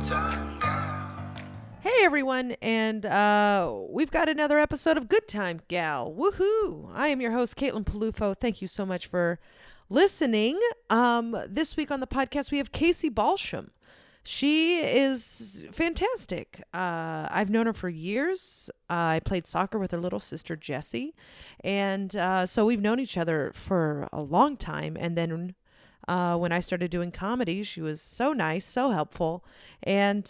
Good Time Gal. Hey everyone, and we've got another episode of Good Time Gal. Woohoo! I am your host, Caitlin Peluffo. Thank you so much for listening. This week on the podcast, we have Casey Balsham. She is fantastic. I've known her for years. I played soccer with her little sister, Jessie. And so we've known each other for a long time. And then when I started doing comedy, she was so nice, so helpful. And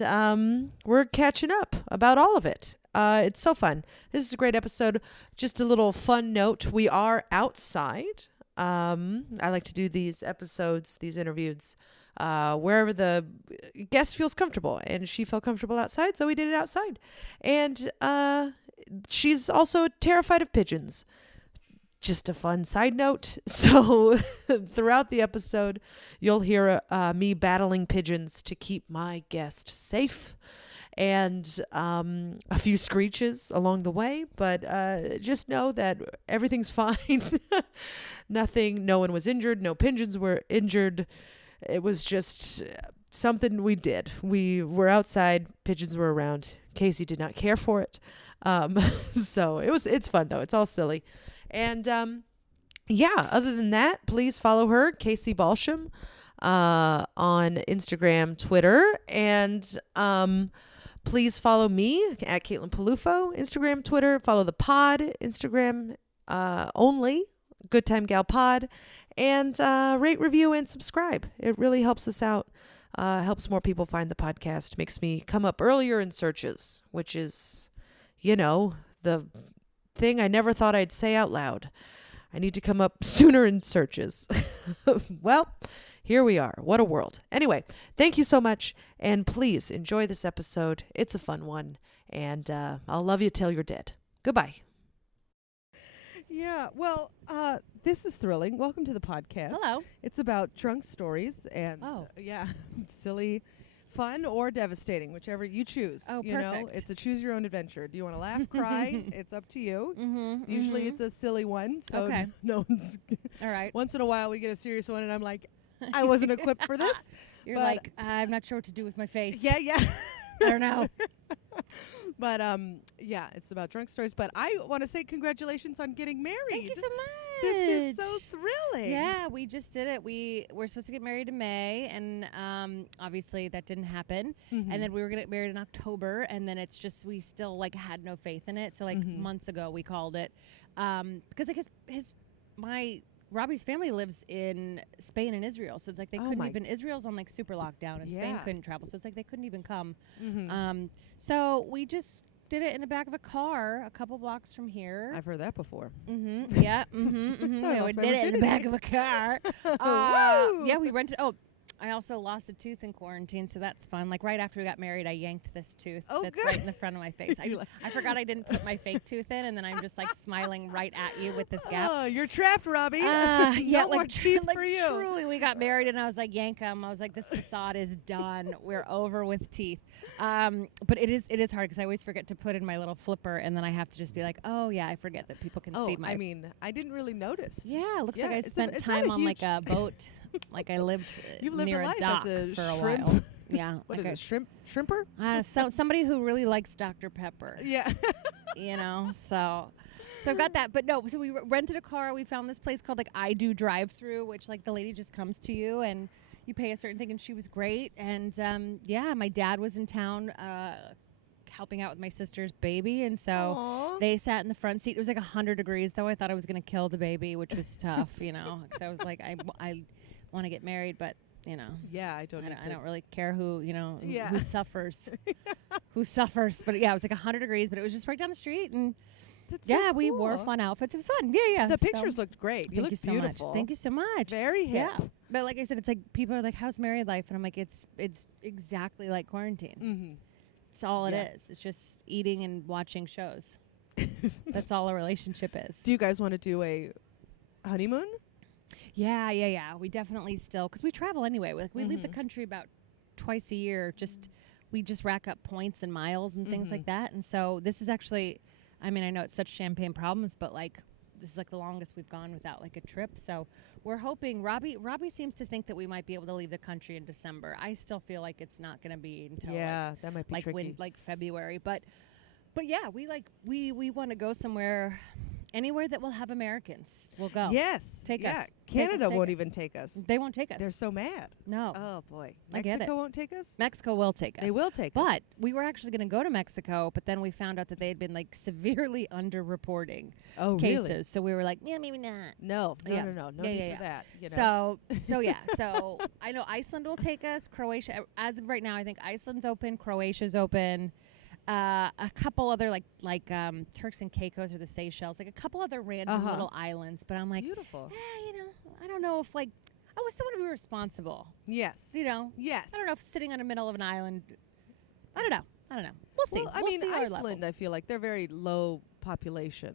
we're catching up about all of it. It's so fun. This is a great episode. Just a little fun note. We are outside. I like to do these episodes, these interviews, wherever the guest feels comfortable, and she felt comfortable outside, so we did it outside. And she's also terrified of pigeons. Just a fun side note. So throughout the episode, you'll hear me battling pigeons to keep my guest safe, and a few screeches along the way, but just know that everything's fine. No one was injured, no pigeons were injured. It was just something we did. We were outside, pigeons were around. Casey did not care for it. So it's fun though. It's all silly. And other than that, please follow her, Casey Balsham, on Instagram, Twitter, and please follow me at Caitlin Peluffo, Instagram, Twitter. Follow the pod, Instagram only, Good Time Gal Pod. And rate, review, and subscribe. It really helps us out. Helps more people find the podcast. Makes me come up earlier in searches, which is, the thing I never thought I'd say out loud. I need to come up sooner in searches. Well, here we are. What a world. Anyway, thank you so much. And please enjoy this episode. It's a fun one. And I'll love you till you're dead. Goodbye. Yeah, well, this is thrilling. Welcome to the podcast. Hello. It's about drunk stories and, silly, fun, or devastating, whichever you choose. Oh, you perfect. know, it's a choose your own adventure. Do you want to laugh, cry? It's up to you. Usually it's a silly one, so Okay. no one's... All right. Once in a while we get a serious one, and I'm like, I wasn't equipped for this. You're but like, I'm not sure what to do with my face. Yeah. I don't know. But it's about drunk stories. But I want to say congratulations on getting married. Thank you so much. This is so thrilling. Yeah, we just did it. We're supposed to get married in May, and obviously that didn't happen. Mm-hmm. And then we were gonna get married in October, and then it's just we still had no faith in it. So months ago we called it because I guess Robbie's family lives in Spain and Israel, so it's like they couldn't even. Israel's on super lockdown, and Spain couldn't travel, so it's like they couldn't even come. Mm-hmm. So we just did it in the back of a car, a couple blocks from here. I've heard that before. Mm-hmm. Yeah. Mm-hmm. So I We lost my did it in the back virginity. of a car. Woo! Yeah, we rented. Oh, I also lost a tooth in quarantine, so that's fun. Right after we got married, I yanked this tooth that's good. right in the front of my face. I forgot I didn't put my fake tooth in, and then I'm just smiling right at you with this gap. Oh, you're trapped, Robbie. Yeah, no more teeth for you. Truly, we got married, and I was like, yank 'em. I was like, this facade is done. We're over with teeth. But it is hard because I always forget to put in my little flipper, and then I have to just be like, oh yeah, I forget that people can see my. I mean, I didn't really notice. Yeah, it looks like I it's spent not time a on huge a boat. I lived You've lived near a life dock as a for a shrimp. while. Yeah, What is it, shrimper? somebody who really likes Dr. Pepper. Yeah. So I've got that. But no, so we rented a car. We found this place called I Do Drive-Through, which the lady just comes to you and you pay a certain thing, and she was great. And my dad was in town helping out with my sister's baby, and so Aww. they sat in the front seat. It was 100 degrees, though. I thought I was going to kill the baby, which was tough, because I was like, I want to get married, but Yeah, I don't really care who suffers. Who suffers. But yeah, it was 100 degrees, but it was just right down the street, and That's so we wore cool. fun outfits. It was fun. Yeah. The pictures looked great. You Thank look you so beautiful. much. Thank you so much. Very hip. Yeah. But like I said, it's people are like, how's married life? And I'm like, it's exactly like quarantine. Mm-hmm. That's all it Yeah. is. It's just eating and watching shows. That's all a relationship is. Do you guys want to do a honeymoon? Yeah. We definitely still, because we travel anyway. We leave the Mhm. country about twice a year. We just rack up points and miles and things like that. And so this is actually, I know it's such champagne problems, but this is like the longest we've gone without like a trip. So we're hoping. Robbie seems to think that we might be able to leave the country in December. I still feel like it's not going to be until that might be tricky. Like February. But yeah, we want to go somewhere. Anywhere that will have Americans, we'll go. Yes. Take us. Canada won't even take us. They won't take us. They're so mad. No. Oh, boy. I get it. Mexico won't take us? Mexico will take us. They will take us. But we were actually going to go to Mexico, but then we found out that they had been like severely underreporting cases. Really? So we were like, yeah, maybe not. No need for that. You know? So I know Iceland will take us. Croatia, as of right now, I think Iceland's open. Croatia's open. A couple other like Turks and Caicos or the Seychelles, like a couple other random little islands. But I'm like, beautiful. I don't know if like I would still want to be responsible. Yes. Yes. I don't know if sitting on the middle of an island. I don't know. We'll see. Well, I mean, Iceland, I feel like they're very low population.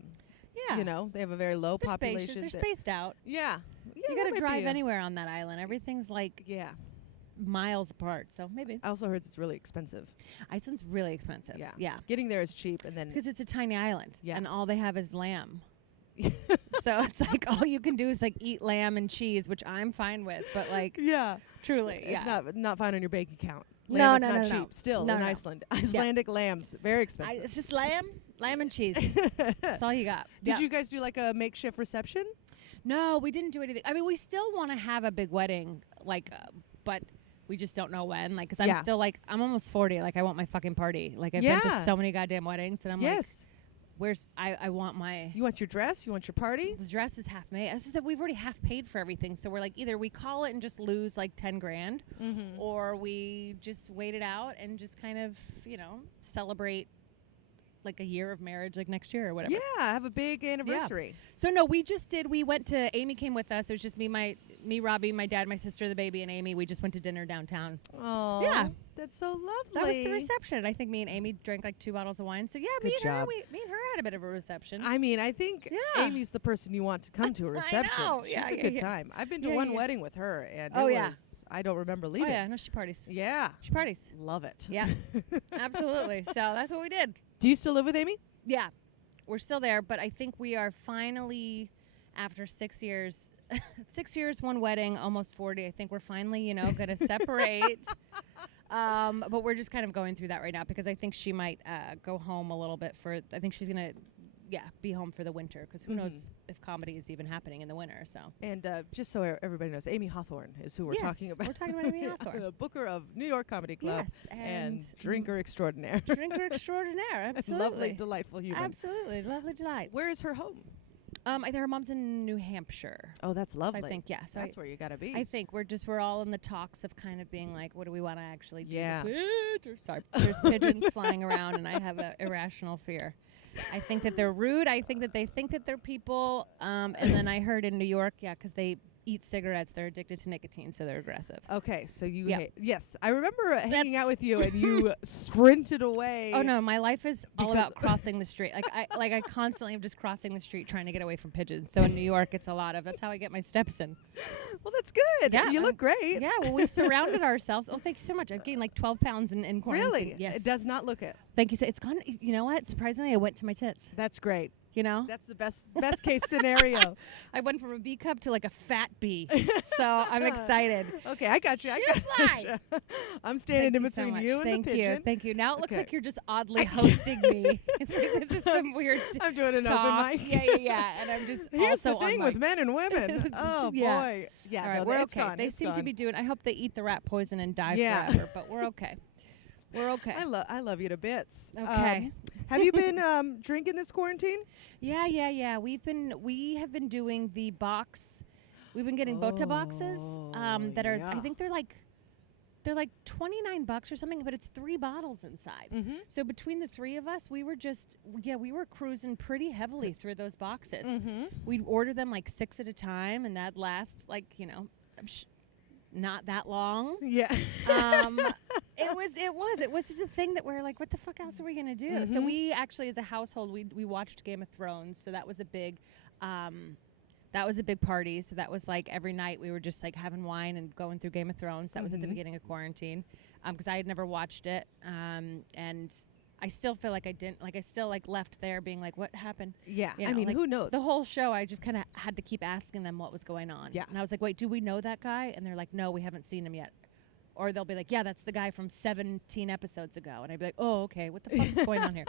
Yeah. They have a very low population. Spacious. They're spaced out. Yeah. You got to drive anywhere on that island. Everything's like miles apart, so maybe. I also heard it's really expensive. Iceland's really expensive. Yeah. Getting there is cheap, and then because it's a tiny island, and all they have is lamb. So it's like all you can do is like eat lamb and cheese, which I'm fine with, but like truly, it's not fine on your bank account. No, Lamb is not cheap. Still in Iceland, Icelandic lambs very expensive. It's just lamb and cheese. That's all you got. Did you guys do like a makeshift reception? No, we didn't do anything. I mean, we still want to have a big wedding, like, but we just don't know when. Like, because I'm still like, I'm almost 40. Like, I want my fucking party. Like, I've been to so many goddamn weddings, and I'm like, where's I want my. You want your dress? You want your party? The dress is half made. As I said, we've already half paid for everything. So we're like, either we call it and just lose like 10 grand, or we just wait it out and just kind of, celebrate like a year of marriage like next year or whatever. Yeah, have a big anniversary. So no, we went to, Amy came with us. It was just me, Robbie, my dad, my sister, the baby, and Amy. We just went to dinner downtown. Oh, yeah. That's so lovely. That was the reception. I think me and Amy drank like 2 bottles of wine. So yeah, me and her had a bit of a reception. I mean, I think Amy's the person you want to come to a reception. I know. She's a good time. I've been to one wedding with her, and it was, I don't remember leaving. Oh yeah, no, she parties. Yeah. She parties. Love it. Yeah, absolutely. So that's what we did. Do you still live with Amy? Yeah, we're still there, but I think we are finally, after 6 years, 6 years, one wedding, almost 40, I think we're finally, going to separate. But we're just kind of going through that right now because I think she might go home a little bit I think she's going to, be home for the winter because who knows if comedy is even happening in the winter. So. And just so everybody knows, Amy Hawthorne is who we're talking about. We're talking about Amy Hawthorne. The booker of New York Comedy Club. Yes. And drinker extraordinaire. Drinker extraordinaire, absolutely. Lovely, delightful human. Absolutely, lovely delight. Where is her home? Her mom's in New Hampshire. Oh, that's lovely. So I think, so that's where you got to be. I think we're all in the talks of kind of being like, what do we want to actually do? Yeah. Sorry, there's pigeons flying around, and I have an irrational fear. I think that they're rude. I think that they think that they're people. And then I heard in New York, because they eat cigarettes, they're addicted to nicotine, so they're aggressive. Okay, so you yes, I remember hanging out with you and you sprinted away. Oh no, my life is all about crossing the street. I constantly am just crossing the street trying to get away from pigeons. So in New York, it's a lot of that's how I get my steps in. Well, that's good. Yeah, you look great. Yeah, well, we've surrounded ourselves. Oh, thank you so much. I've gained like 12 pounds in quarantine. Really? Yes. It does not look it. Thank you. So it's gone. You know what? Surprisingly, I went to my tits. That's great. That's the best case scenario. I went from a B cup to like a fat B, so I'm excited. Okay, I got you. I'm standing in between you and the pigeon. Thank you. Now it looks like you're just oddly hosting me. This is some weird. I'm doing an talk. open mic. Yeah, and I'm just. Here's also the thing with men and women. Oh boy. Yeah. All right, no, we're it's okay. gone. They it's seem gone. to be doing. I hope they eat the rat poison and die forever. But we're okay. We're okay. I love you to bits. Okay. Have you been drinking this quarantine? Yeah. We have been doing the box. We've been getting Bota boxes that are. I think they're like $29 or something, but it's 3 bottles inside. Mm-hmm. So between the 3 of us, we were cruising pretty heavily through those boxes. Mm-hmm. We'd order them like 6 at a time, and that'd last not that long. Yeah. It was just a thing that we're like, what the fuck else are we gonna do? Mm-hmm. So we actually, as a household, we watched Game of Thrones. So that was a big party. So that was like every night we were just like having wine and going through Game of Thrones. That was at the beginning of quarantine, because I had never watched it, and I still feel like I didn't, like I still like left there being like, what happened? Yeah. You I know, mean, like, who knows? The whole show, I just kind of had to keep asking them what was going on. Yeah. And I was like, wait, do we know that guy? And they're like, no, we haven't seen him yet. Or they'll be like, yeah, that's the guy from 17 episodes ago. And I'd be like, oh, okay, what the fuck is going on here?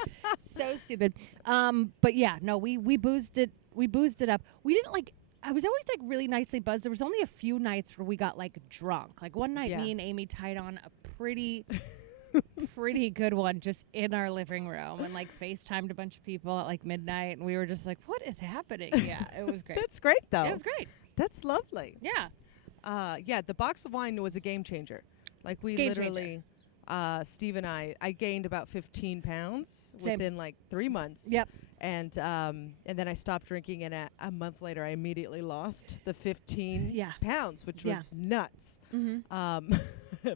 So stupid. But yeah, no, we boozed it. We boozed it up. We didn't like, I was always like really nicely buzzed. There was only a few nights where we got like drunk. Like one night me and Amy tied on a pretty good one just in our living room and like FaceTimed a bunch of people at like midnight. And we were just like, what is happening? Yeah, it was great. That's great, though. Yeah, it was great. That's lovely. Yeah. Yeah, the box of wine was a game changer. Like we Game literally, Steve and I gained about 15 pounds Same. within like 3 months. Yep. And then I stopped drinking, and a month later, I immediately lost the 15 pounds, which was nuts. Mm-hmm.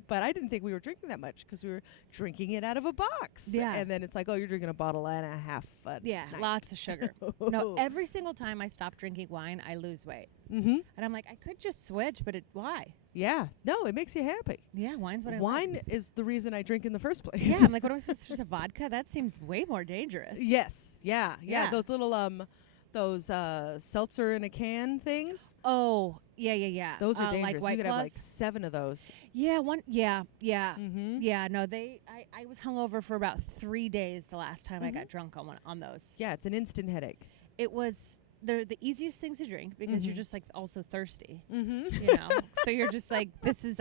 But I didn't think we were drinking that much because we were drinking it out of a box. Yeah. And then it's like, oh, you're drinking a bottle and a half. Yeah, night. lots of sugar. No, every single time I stop drinking wine, I lose weight. Mm-hmm. And I'm like, I could just switch, but why? Yeah. No, it makes you happy. Yeah, wine's what I like. Wine is the reason I drink in the first place. Yeah, I'm like, what am I supposed to just a vodka? That seems way more dangerous. Yes. Yeah. Yeah. Those little those seltzer in a can things. Oh, yeah. Those are dangerous. Like White you could have Claws? like 7 of those. Yeah, yeah. Mm-hmm. Yeah, no, I was hungover for about 3 days the last time I got drunk on those. Yeah, it's an instant headache. It was they're the easiest things to drink because you're just like also thirsty. Mm-hmm. You know. So you're just like,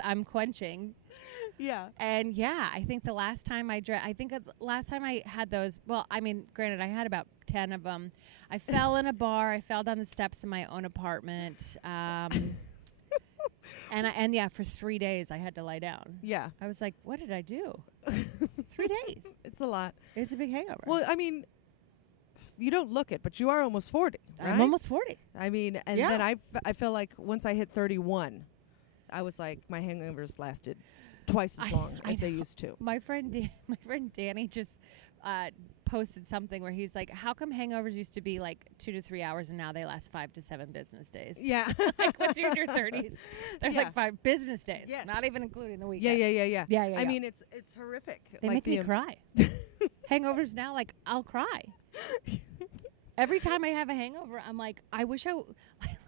I'm quenching. Yeah. And yeah, I think the last time last time I had those, well, I mean, granted, I had about 10 of them. I fell in a bar. I fell down the steps in my own apartment. And yeah, for 3 days I had to lie down. Yeah. I was like, what did I do? 3 days. It's a lot. It's a big hangover. Well, I mean, you don't look it, but you are almost 40, right? I'm almost 40. I mean, and then I feel like once I hit 31, I was like, my hangovers lasted twice as long as they used to. My friend Danny just posted something where he's like, how come hangovers used to be like 2 to 3 hours and now they last 5 to 7 business days? Yeah. Like once you're in your 30s, they're like 5 business days. Yes. Not even including the weekend. Yeah. I mean, it's horrific. They like make me cry. Hangovers now, like, I'll cry. Every time I have a hangover, I'm like, I wish I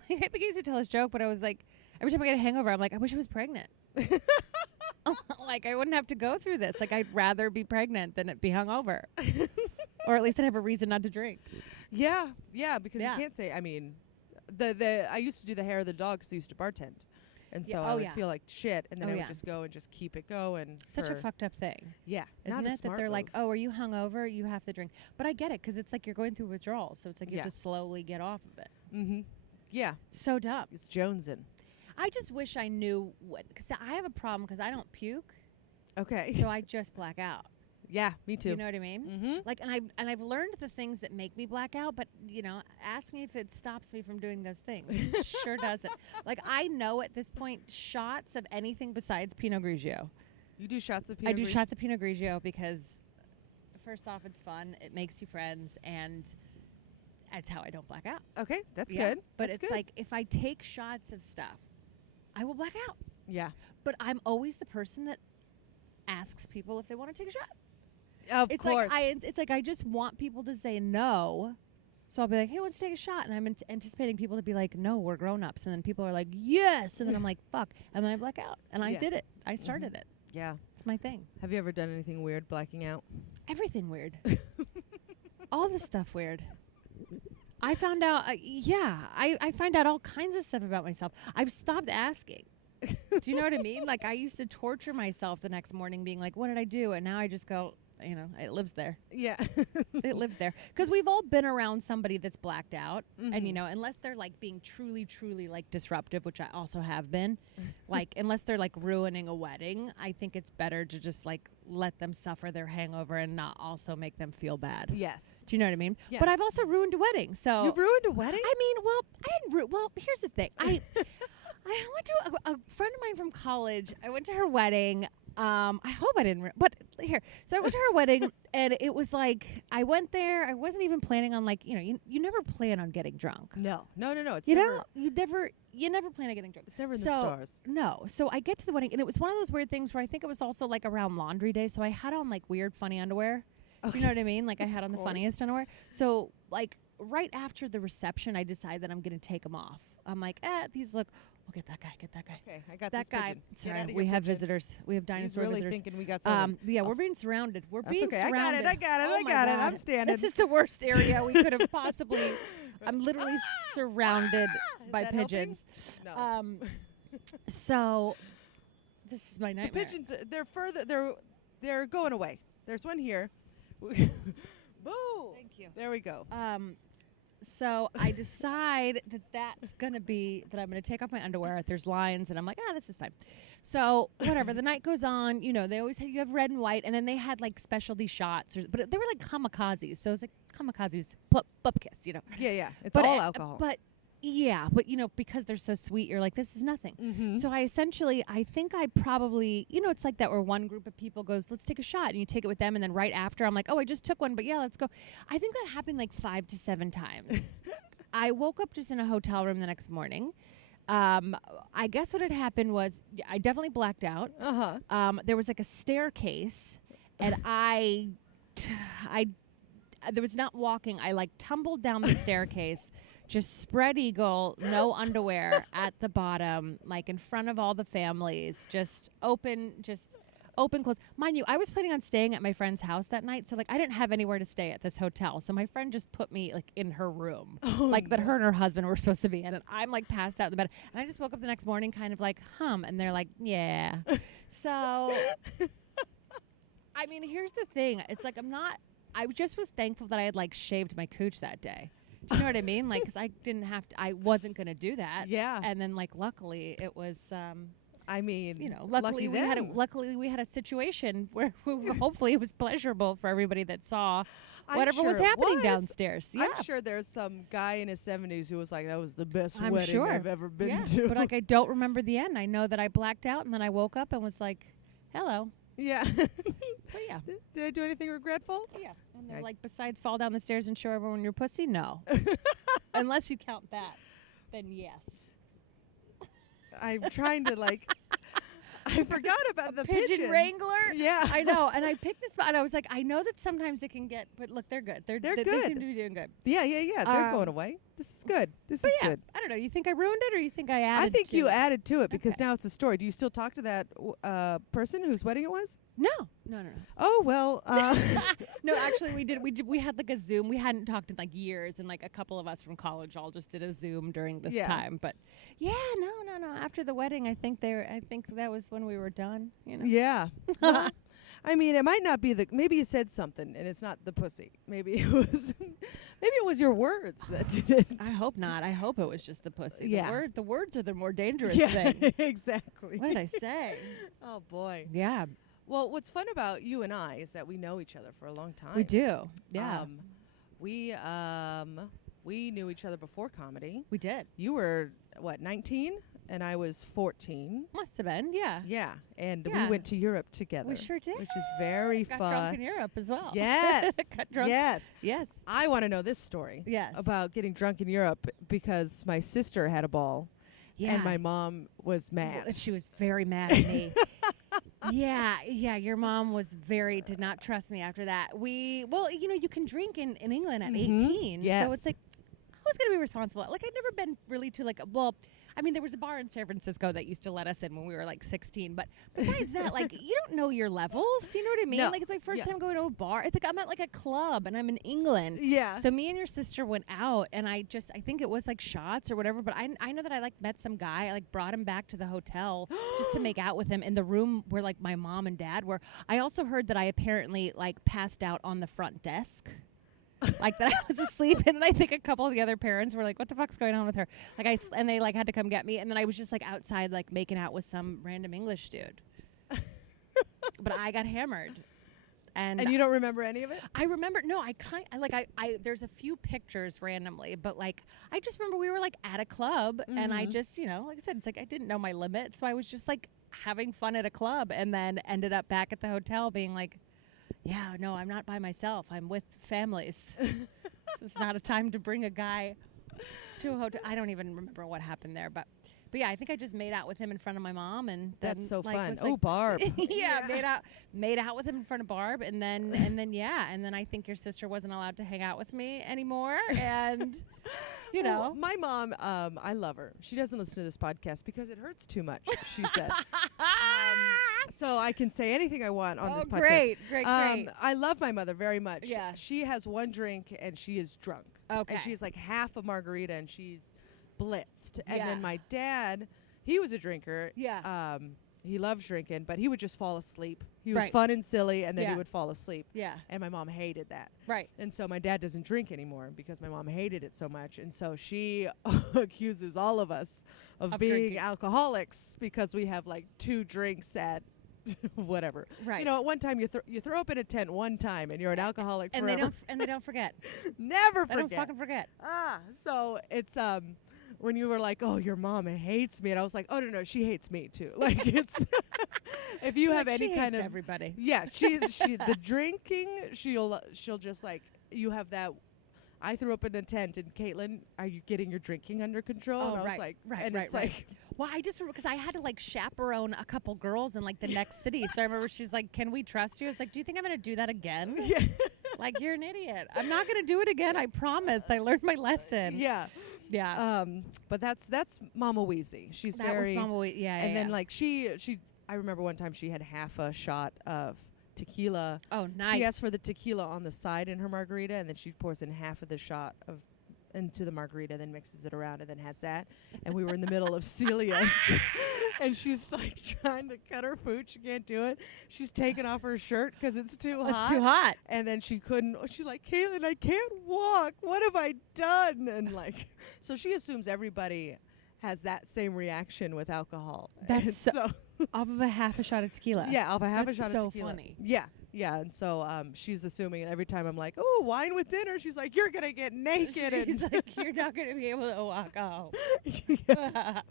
think I used to tell this joke, but I was like, every time I get a hangover, I'm like, I wish I was pregnant. Like, I wouldn't have to go through this. Like, I'd rather be pregnant than be hungover. Or at least I'd have a reason not to drink. Yeah, because you can't say, I mean, I used to do the hair of the dog because I used to bartend. And so I would feel like shit, and then I would just go and just keep it going. Such a fucked up thing. Yeah. Isn't it that they're like, oh, are you hungover? You have to drink. But I get it, because it's like you're going through withdrawal, so it's like you have to slowly get off of it. Mm-hmm. Yeah. So dumb. It's jonesing. I just wish I knew what, because I have a problem because I don't puke. Okay. So I just black out. Yeah, me too. You know what I mean? Mm-hmm. Like, and I've learned the things that make me black out, but you know, ask me if it stops me from doing those things. It sure doesn't. Like, I know at this point shots of anything besides Pinot Grigio. You do shots of Pinot Grigio? I do shots of Pinot Grigio because, first off, it's fun. It makes you friends, and that's how I don't black out. Okay, that's good. But that's it's good. like if I take shots of stuff, I will black out. Yeah. But I'm always the person that asks people if they want to take a shot. Of course. It's like I just want people to say no. So I'll be like, hey, let's take a shot. And I'm anticipating people to be like, no, we're grown-ups. And then people are like, yes. And then I'm like, fuck. And then I black out. And I did it. I started it. Yeah. It's my thing. Have you ever done anything weird blacking out? Everything weird. All the stuff weird. I found out, I find out all kinds of stuff about myself. I've stopped asking. Do you know what I mean? Like, I used to torture myself the next morning being like, what did I do? And now I just go, you know, it lives there. Yeah. It lives there. Because we've all been around somebody that's blacked out. Mm-hmm. And, you know, unless they're, like, being truly, truly, like, disruptive, which I also have been, like, unless they're, like, ruining a wedding, I think it's better to just, like, let them suffer their hangover and not also make them feel bad. Yes. Do you know what I mean? Yeah. But I've also ruined a wedding. So You've ruined a wedding? I mean, well, I didn't well, here's the thing. I went to a friend of mine from college. I went to her wedding. I hope I didn't, but here. So I went to her wedding, and it was like, I went there. I wasn't even planning on, like, you know, you never plan on getting drunk. No. It's You never, know, you never plan on getting drunk. It's never in the stars. No. So I get to the wedding, and it was one of those weird things where I think it was also like around laundry day. So I had on like weird, funny underwear You know what I mean? Like I had on the course. funniest underwear. So like right after the reception, I decide that I'm going to take them off. I'm like, these look. Oh, get that guy. Okay, I got that this guy. pigeon. Get Sorry, out of we here, have pigeon. visitors. We have dinosaur He's really visitors. thinking we got something. Yeah, we're being surrounded. We're That's being okay. surrounded. I got it. Oh I my got it. God. I'm standing. This is the worst area we could have possibly. I'm literally surrounded by that helping? pigeons. No. So this is my The nightmare. pigeons, they're further. They're going away. There's one here. Boo! Thank you. There we go. So I decide that's going to be that I'm going to take off my underwear. There's lines, and I'm like, this is fine. So whatever. The night goes on. You know, they always you have red and white, and then they had like specialty shots, but they were like kamikazes. So it was like kamikazes, butt kiss. You know. Yeah. It's But all alcohol. But you know, because they're so sweet, you're like, this is nothing. Mm-hmm. So I think I probably, you know, it's like that where one group of people goes, let's take a shot, and you take it with them, and then right after, I'm like, I just took one, but yeah, let's go. I think that happened like 5 to 7 times. I woke up just in a hotel room the next morning. I guess what had happened was I definitely blacked out. There was like a staircase, and there was not walking. I like tumbled down the staircase. Just spread eagle, no underwear at the bottom, like in front of all the families, just open clothes. Mind you, I was planning on staying at my friend's house that night, so like I didn't have anywhere to stay at this hotel. So my friend just put me like in her room, that her and her husband were supposed to be in, and I'm like passed out in the bed. And I just woke up the next morning kind of like, and they're like, yeah. So, I mean, here's the thing. It's like I just was thankful that I had like shaved my cooch that day. Do you know what I mean? Like, 'cause I wasn't going to do that. Yeah. And then like, luckily it was, I mean, you know, luckily we had a situation where hopefully it was pleasurable for everybody that saw whatever was happening downstairs. Yeah. I'm sure there's some guy in his 70s who was like, that was the best I'm wedding sure. I've ever been Yeah. to. But like, I don't remember the end. I know that I blacked out and then I woke up and was like, hello. Yeah. But yeah. Did I do anything regretful? Yeah. And they're like, besides fall down the stairs and show everyone your pussy? No. Unless you count that, then yes. I'm trying to I forgot about the pigeon wrangler. Yeah. I know. And I picked this spot and I was like, I know that sometimes it can get, but look, they're good. They're good. They seem to be doing good. Yeah. They're going away. This is good. This is good. I don't know. You think I ruined it or you think I added I think to you it? added to it because Okay. now it's a story. Do you still talk to that person whose wedding it was? No. Oh, well. No, actually we did. We had like a Zoom. We hadn't talked in like years, and like a couple of us from college all just did a Zoom during this time. But yeah, no. After the wedding, I think that was when we were done. You know. Yeah. Well, I mean, it might not be maybe you said something and it's not the pussy. Maybe it was your words that did it. I hope not. I hope it was just the pussy. Yeah. The words are the more dangerous Yeah, thing. exactly. What did I say? Oh, boy. Yeah, Well, what's fun about you and I is that we know each other for a long time. we do. Yeah, We knew each other before comedy. we did. You were, 19? And I was 14. Must have been. Yeah, Yeah. And Yeah. we went to Europe together. we sure did. Which is very Got fun. drunk in Europe as well. Yes. Got drunk. Yes. Yes. I want to know this story. Yes. About getting drunk in Europe because my sister had a ball Yeah. and my mom was mad. She was very mad at me. Yeah. Your mom did not trust me after that. You can drink in England at 18. Yes. So it's like, I was going to be responsible. Like, I'd never been really to there was a bar in San Francisco that used to let us in when we were like 16. But besides that, like, you don't know your levels. Do you know what I mean? No. Like, it's my first time going to a bar. It's like I'm at like a club and I'm in England. Yeah. So me and your sister went out and I think it was like shots or whatever. But I know that I like met some guy. I like brought him back to the hotel just to make out with him in the room where like my mom and dad were. I also heard that I apparently like passed out on the front desk. Like that I was asleep, and then I think a couple of the other parents were like, "What the fuck's going on with her?" Like and they like had to come get me, and then I was just like outside, like making out with some random English dude. But I got hammered, and you don't remember any of it? I remember. No, I there's a few pictures randomly, but like I just remember we were like at a club, and I just like I said, it's like I didn't know my limit, so I was just like having fun at a club, and then ended up back at the hotel being like. Yeah, no, I'm not by myself. I'm with families. This is not a time to bring a guy to a hotel. I don't even remember what happened there, but But yeah, I think I just made out with him in front of my mom, and then, That's so like, fun. was Oh, Barb. yeah, made out with him in front of Barb, and then I think your sister wasn't allowed to hang out with me anymore, and Well, my mom, I love her. She doesn't listen to this podcast because it hurts too much, she said. So I can say anything I want on this podcast. Great. I love my mother very much. Yeah. She has one drink and she is drunk. Okay. And she's like half a margarita and she's blitzed. And Yeah. then my dad, he was a drinker. Yeah. He loves drinking, but he would just fall asleep. He was Right. fun and silly, and then Yeah. he would fall asleep. Yeah. And my mom hated that. Right. And so my dad doesn't drink anymore because my mom hated it so much. And so she accuses all of us of being drinking. alcoholics because we have like 2 drinks at whatever. Right. You know, at one time you throw up in a tent one time and you're an alcoholic And forever. they don't forget. Never They forget. don't fucking forget. So it's when you were like, "Oh, your mom hates me," and I was like, "Oh no, she hates me too." Like it's if you have Like, any she kind hates of everybody. yeah, she the drinking, she'll just like you have that. I threw up in a tent, and Caitlin, are you getting your drinking under control? Oh, and I was right, like, right, and right, it's right. like, Well, I just because I had to like chaperone a couple girls in like the next city. So I remember she's like, "Can we trust you?" I was like, "Do you think I'm gonna do that again?" yeah, Like, you're an idiot. I'm not gonna do it again. I promise. I learned my lesson. yeah. Yeah. But that's Mama Wheezy. She's That very, was Mama yeah. and then yeah. like she, I remember one time she had half a shot of tequila. Oh, nice. She asked for the tequila on the side in her margarita, and then she pours in half of the shot of into the margarita, then mixes it around, and then has that. And we were in the middle of Celia's, and she's like trying to cut her food. She can't do it. She's taking off her shirt because it's too hot. It's too hot. And then she couldn't. She's like, "Caitlin, I can't walk. What have I done?" And like, so she assumes everybody has that same reaction with alcohol. That's And so- Off of a half a shot of tequila. yeah, I'll have a That's shot so of tequila. funny. Yeah, and so she's assuming every time I'm like, "Oh, wine with dinner," she's like, "You're gonna get naked." She's and like, "You're not gonna be able to walk home." yes.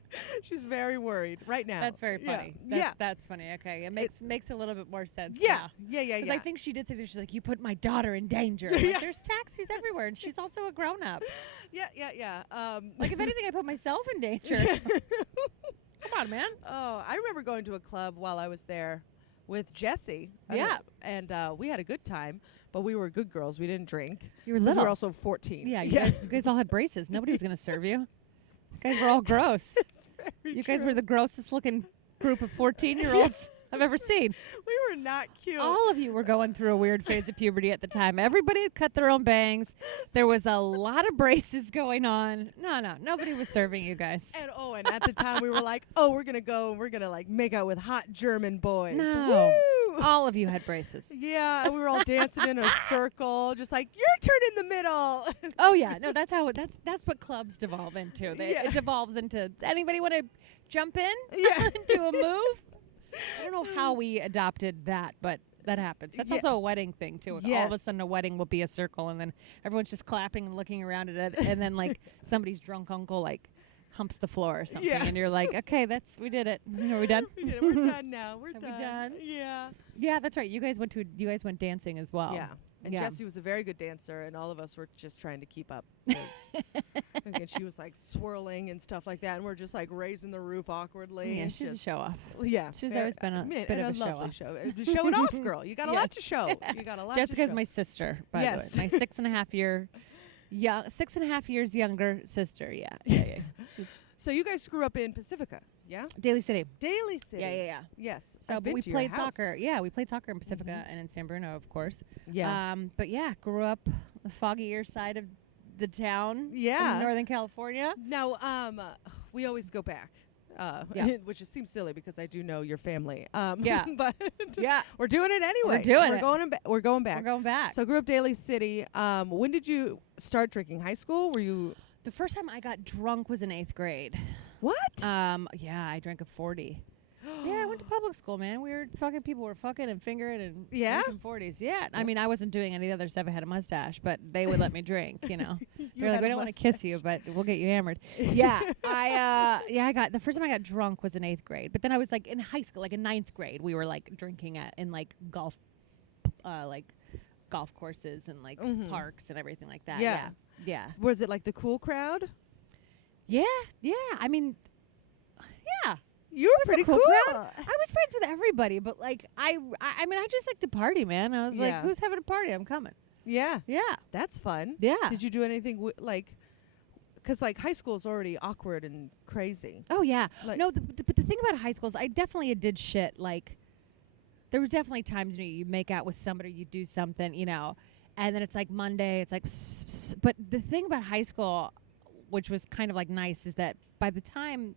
She's very worried right now. That's very Yeah. funny. Yeah. That's funny. Okay, it makes a little bit more sense. Yeah. now. Yeah. Because I think she did say that. She's like, "You put my daughter in danger." I'm Yeah. like, there's taxis everywhere, and she's also a grown up. Yeah. Like, if anything, I put myself in danger. Come on, man. Oh, I remember going to a club while I was there with Jesse. Yeah. And we had a good time, but we were good girls. We didn't drink. You were 'Cause little. We were also 14. Yeah, you guys all had braces. Nobody was gonna serve you. You guys were all gross. It's very You guys true. were the grossest looking group of 14-year-olds I've ever seen. We were not cute. All of you were going through a weird phase of puberty at the time. Everybody had cut their own bangs. There was a lot of braces going on. No, nobody was serving you guys. And at the time we were like, "Oh, we're gonna go and we're gonna like make out with hot German boys." No. Woo! All of you had braces. Yeah, and we were all dancing in a circle, just like, "Your turn in the middle." Oh yeah, no, that's what clubs devolve into. Yeah. It devolves into. Does anybody want to jump in? Yeah. Do a move? I don't know how we adopted that, but that happens. That's Yeah. also a wedding thing too. All of a Yes. sudden, a wedding will be a circle, and then everyone's just clapping and looking around at it, and then like somebody's drunk uncle like humps the floor or something, Yeah. and you're like, okay, we did it. Are we done? We did it. We're done now. We're Are we done. done? Yeah. Yeah, that's right. You guys went dancing as well. Yeah. And Yeah. Jessie was a very good dancer, and all of us were just trying to keep up. 'Cause- and she was like swirling and stuff like that, and we're just like raising the roof awkwardly. Yeah, and she's a just- show off. Yeah, She's very- always been a man, bit and of a lovely show-off. Show it off, girl. You got a lot Yes. to show. You got a lot. Jessica's to show. my sister, by Yes. the way. My 6.5 years younger sister. Yeah. She's So you guys grew up in Pacifica, yeah? Daly City. Daly City. Yeah. Yes. So, I've but been we to your played house. soccer. Yeah, we played soccer in Pacifica and in San Bruno, of course. Yeah. But yeah, grew up the foggier side of the town. Yeah. In Northern California. Now, we always go back. Yeah. Which just seems silly because I do know your family. Yeah. But Yeah. we're doing it anyway. We're doing we're it. Going we're going back. We're going back. So grew up Daly City. When did you start drinking? High school? Were you? The first time I got drunk was in 8th grade. What? Yeah, I drank a 40. Yeah, I went to public school, man. We were fucking people were fucking and fingering and Yeah? drinking 40s. Yeah. I mean, I wasn't doing any other stuff. I had a mustache, but they would let me drink, you know. They're like, we don't want to kiss you, but we'll get you hammered. Yeah. I got the first time I got drunk was in 8th grade. But then I was like in high school, like in 9th grade, we were like drinking in like golf courses and like parks and everything like that. Yeah. Yeah. Was it like the cool crowd? Yeah. I mean, Yeah. You were It was pretty a cool cool. crowd. I was friends with everybody, but like I mean, I just like to party, man. I was like, Yeah. who's having a party? I'm coming. Yeah. Yeah. That's fun. Yeah. Did you do anything like, because like high school is already awkward and crazy. Oh yeah. Like- No, but the thing about high school is I definitely did shit. Like, there was definitely times when you make out with somebody, you do something, you know, and then it's like Monday, it's like. But the thing about high school, which was kind of like nice, is that by the time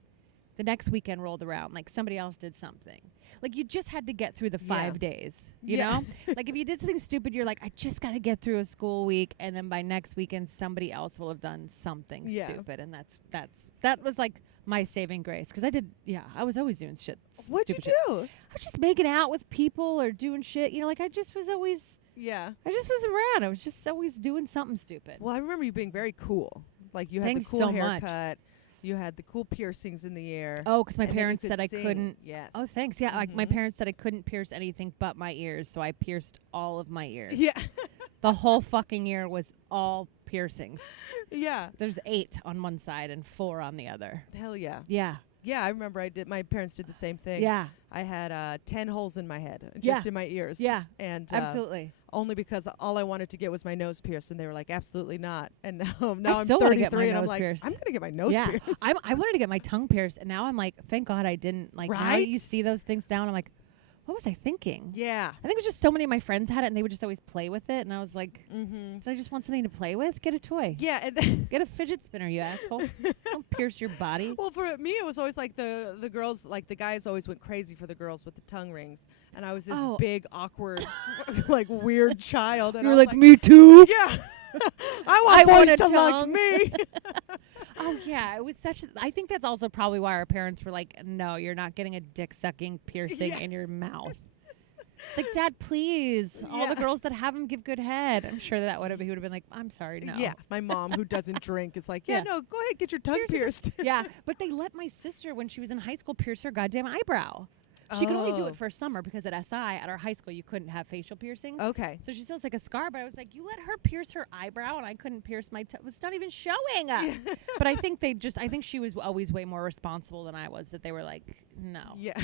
the next weekend rolled around, like somebody else did something. Like you just had to get through the 5 days, you know? Like if you did something stupid, you're like, I just got to get through a school week. And then by next weekend, somebody else will have done something stupid. And that was like my saving grace. Cause I was always doing shit. What'd you stupid shit. do? I was just making out with people or doing shit. You know, like I just was around. I was just always doing something stupid. Well, I remember you being very cool. Like you had Thanks the cool so much. haircut. You had the cool piercings in the ear. Oh, because my and then you parents could said I sing. couldn't. Yes. Oh, thanks. Yeah, like my Mhm. parents said I couldn't pierce anything but my ears, so I pierced all of my ears. Yeah. The whole fucking ear was all piercings. Yeah. There's 8 on one side and 4 on the other. Hell yeah. Yeah. Yeah, I remember my parents did the same thing. Yeah. I had 10 holes in my head, Yeah. just in my ears. Yeah. And Absolutely. only because all I wanted to get was my nose pierced, and they were like, absolutely not. And now I I'm still wanna get 33, my and I'm nose like, pierced. I'm going to get my nose Yeah. pierced. I wanted to get my tongue pierced, and now I'm like, thank God I didn't. Like, now Right? you see those things down, I'm like, what was I thinking? Yeah. I think it was just so many of my friends had it, and they would just always play with it, and I was like, Mm-hmm. did I just want something to play with? Get a toy. Yeah. And then Get a fidget spinner, you asshole. Don't pierce your body. well, for me, it was always like the girls, like the guys always went crazy for the girls with the tongue rings. And I was this Oh. big, awkward, like weird child. And You're I'm like, me too. yeah. I I want want boys a to like tongue. me. Oh yeah, it was such. I think that's also probably why our parents were like, "No, you're not getting a dick sucking piercing Yeah. in your mouth." It's like, Dad, please. All the Yeah. girls that have them give good head. I'm sure that he would have been like, "I'm sorry, no." Yeah. My mom, who doesn't drink, is like, yeah, Yeah. no, go ahead, get your tongue pierced. Yeah, but they let my sister, when she was in high school, pierce her goddamn eyebrow. She could only do Oh. it for a summer because at SI, at our high school, you couldn't have facial piercings. Okay. So she still has like a scar, but I was like, you let her pierce her eyebrow and I couldn't pierce my it's not even showing. But I think I think she was always way more responsible than I was, that they were like, no, Yeah.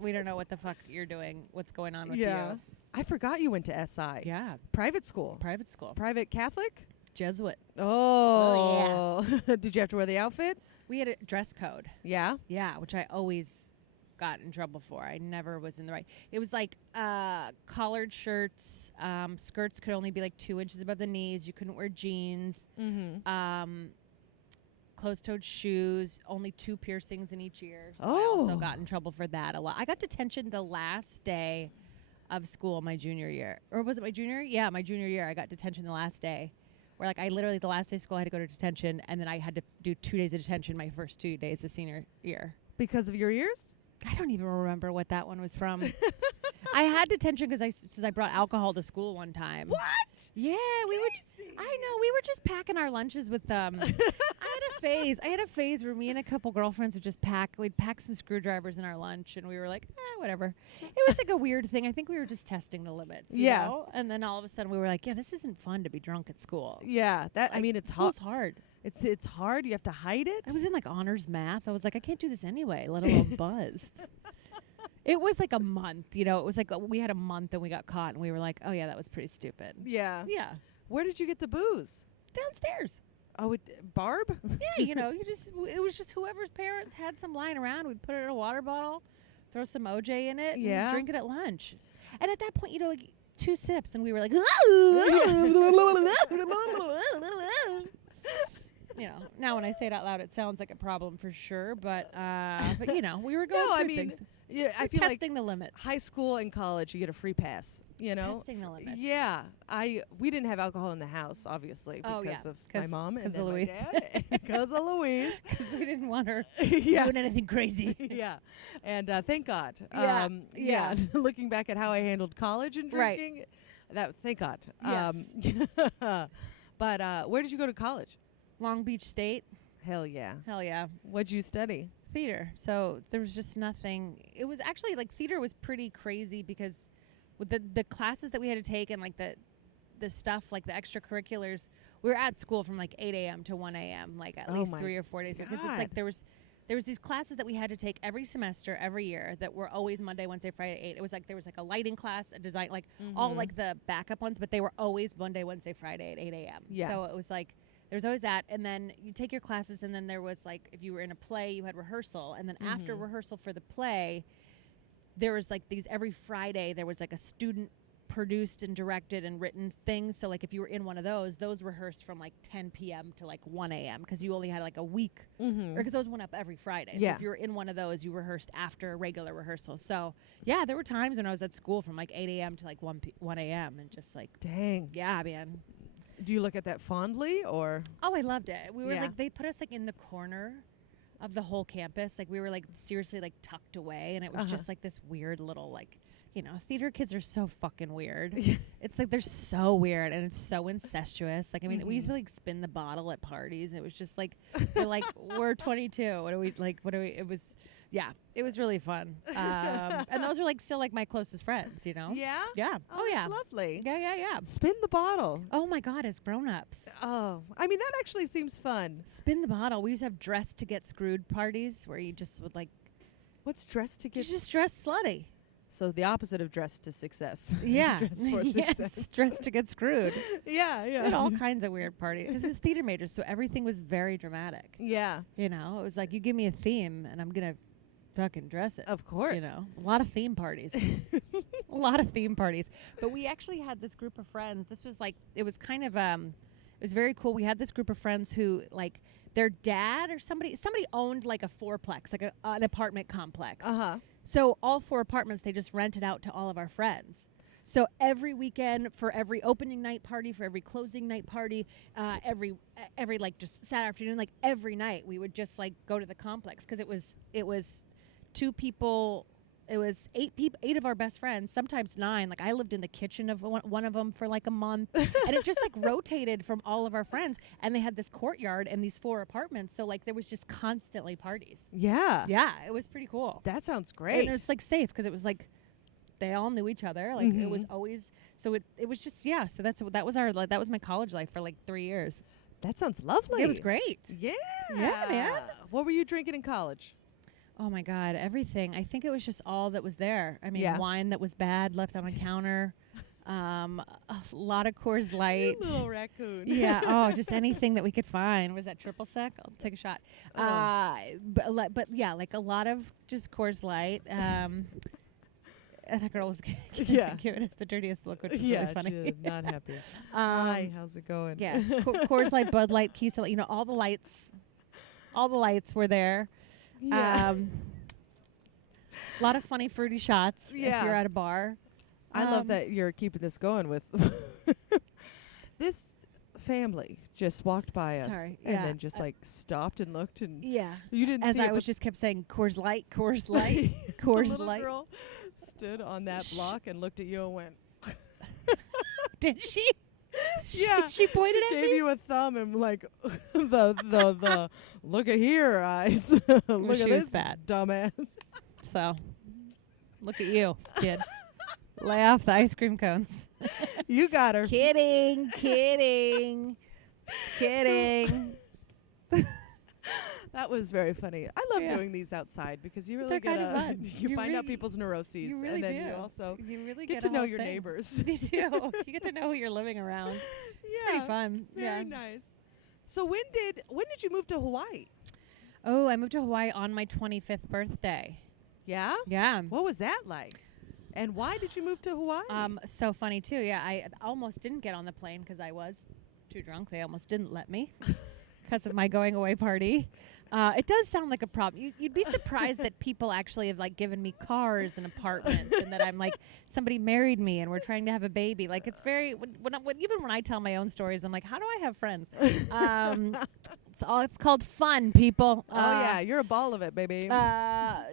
we don't know what the fuck you're doing. What's going on with Yeah. you? I forgot you went to SI. Yeah. Private school. Private school. Private Catholic? Jesuit. Oh. Did you have to wear the outfit? We had a dress code. Yeah. Yeah, which I always got in trouble for. I never was in the right. It was like collared shirts. Skirts could only be like 2 inches above the knees. You couldn't wear jeans. Mm-hmm. Closed-toed shoes. Only 2 piercings in each ear. So I also Oh. got in trouble for that a lot. I got detention the last day of school my junior year. Or was it my junior? Yeah, my junior year. I got detention the last day. Where like I literally the last day of school I had to go to detention, and then I had to do 2 days of detention my first 2 days of senior year. Because of your ears? I don't even remember what that one was from. I had detention because I brought alcohol to school one time. What? Yeah, we were. I know we were just packing our lunches with I had a phase where me and a couple girlfriends would just pack. We'd pack some screwdrivers in our lunch, and we were like, whatever. It was like a weird thing. I think we were just testing the limits. You Yeah. know? And then all of a sudden we were like, yeah, this isn't fun to be drunk at school. Yeah. That I mean, it's School's hard. It's hard. You have to hide it. I was in like honors math. I was like, I can't do this anyway, let alone buzzed. It was like a month, you know. It was like we had a month and we got caught, and we were like, oh yeah, that was pretty stupid. Yeah. Yeah, Where did you get the booze? downstairs. Oh, Barb? Yeah, you know, it was just whoever's parents had some lying around. We'd put it in a water bottle, throw some OJ in it, Yeah. and drink it at lunch. And at that point, you know, like 2 sips, and we were like, you know, now when I say it out loud, it sounds like a problem for sure. But you know, we were going No, through I mean, things. yeah, I We're feel like testing the limits. high school and college, you get a free pass. You know, Testing the limits. Yeah, we didn't have alcohol in the house, obviously, Oh, because yeah, of my 'cause- mom and 'cause then of my Louise. dad, because of Louise. Because we didn't want her Yeah, doing anything crazy. yeah, and thank God. Yeah, Yeah. Looking back at how I handled college and Right. drinking, that thank God. Yes. But where did you go to college? Long Beach State. Hell yeah. Hell yeah. What'd you study? Theater. So there was just nothing. It was actually like theater was pretty crazy because with the classes that we had to take and like the stuff, like the extracurriculars, we were at school from like 8 a.m. to 1 a.m. like at Oh least my 3 or 4 days because it's God. like there there was these classes that we had to take every semester, every year, that were always Monday, Wednesday, Friday, 8. It was like there was like a lighting class, a design, like all like the backup ones, but they were always Monday, Wednesday, Friday at 8 a.m. Yeah. So it was like there was always that, and then you take your classes, and then there was like if you were in a play, you had rehearsal, and then after rehearsal for the play, there was like these every Friday there was like a student produced and directed and written things. So like if you were in one of those rehearsed from like 10 p.m. to like 1 a.m. because you only had like a week, or because those went up every Friday. Yeah. So if you were in one of those, you rehearsed after regular rehearsal. So yeah, there were times when I was at school from like 8 a.m. to like 1 a.m. and just like, dang. yeah, man. Do you look at that fondly, or? Oh, I loved it. We were Yeah. like, they put us like in the corner of the whole campus. Like we were like seriously like tucked away, and it was just like this weird little like, you know, theater kids are so fucking weird. It's like they're so weird, and it's so incestuous. Like, I mean, we used to like spin the bottle at parties, and it was just like, we're like, we're 22. What do we like? What do we? It was, yeah, it was really fun. And those are like still like my closest friends, you know? Yeah. Yeah. Oh, yeah. that's lovely. Yeah. Spin the bottle. Oh my God, as grown-ups. Oh, I mean, that actually seems fun. Spin the bottle. We used to have dressed to get screwed parties where you just would like, What's dressed to you get? just dress slutty. So the opposite of dressed to success. Yeah. Dress for Yes, success. dressed to get screwed. Yeah. We had all kinds of weird parties because it was theater majors, so everything was very dramatic. Yeah. You know, it was like you give me a theme and I'm gonna fucking dress it. Of course. You know, a lot of theme parties. A lot of theme parties. But we actually had this group of friends. This was like, it was kind of, it was very cool. We had this group of friends who, like, their dad or somebody owned like a fourplex, like an apartment complex. So all 4 apartments, they just rented out to all of our friends. So every weekend, for every opening night party, for every closing night party, every like just Saturday afternoon, like every night, we would just like go to the complex because it was 2 people. It was 8 of our best friends, sometimes 9. Like I lived in the kitchen of one of them for like a month, and it just like rotated from all of our friends. And they had this courtyard and these 4 apartments, so like there was just constantly parties. Yeah. Yeah, it was pretty cool. That sounds great. And it was like safe because it was like they all knew each other. Like it was always so it was just So that was our that was my college life for like 3 years. That sounds lovely. It was great. Yeah. Yeah, man. What were you drinking in college? Oh my God, everything. I think it was just all that was there. I mean, Yeah. wine that was bad left on a counter. A lot of Coors Light. You little raccoon. Yeah. Oh, just anything that we could find. Was that triple sec? I'll take a shot. But yeah, like a lot of just Coors Light. And that girl was giving us the dirtiest look, which was really funny. She was not happy. Hi, how's it going? Yeah. Coors Light, Bud Light, Key, you know, all the lights were there. Yeah. A lot of funny fruity shots if Yeah. you're at a bar. I love that you're keeping this going with this family just walked by us Sorry, and yeah. then just like stopped and looked, and Yeah. you didn't As see I it, was but just kept saying Coors Light, Coors Light, the Coors little Light. girl stood on that block and looked at you and went, Did she? yeah. She pointed at Gave me. you a thumb and like the look at here eyes. Look at she this was bad. dumbass. So, look at you, kid. Lay off the ice cream cones. You got her. Kidding. That was very funny. I love Yeah. doing these outside because you really They're get kind of fun. you find out really- people's neuroses, You really and then do. you also You really get a to know whole your thing. neighbors. You do. You get to know who you're living around. Yeah, Pretty fun. very Yeah. nice. So when did you move to Hawaii? Oh, I moved to Hawaii on my 25th birthday. Yeah. Yeah. What was that like? And why did you move to Hawaii? So funny too. Yeah, I almost didn't get on the plane because I was too drunk. They almost didn't let me because of my going away party. It does sound like a problem. You'd be surprised that people actually have like given me cars and apartments, and that I'm like somebody married me and we're trying to have a baby. Like it's very even when I tell my own stories, I'm like, how do I have friends? It's called fun, people. oh yeah, you're a ball of it, baby.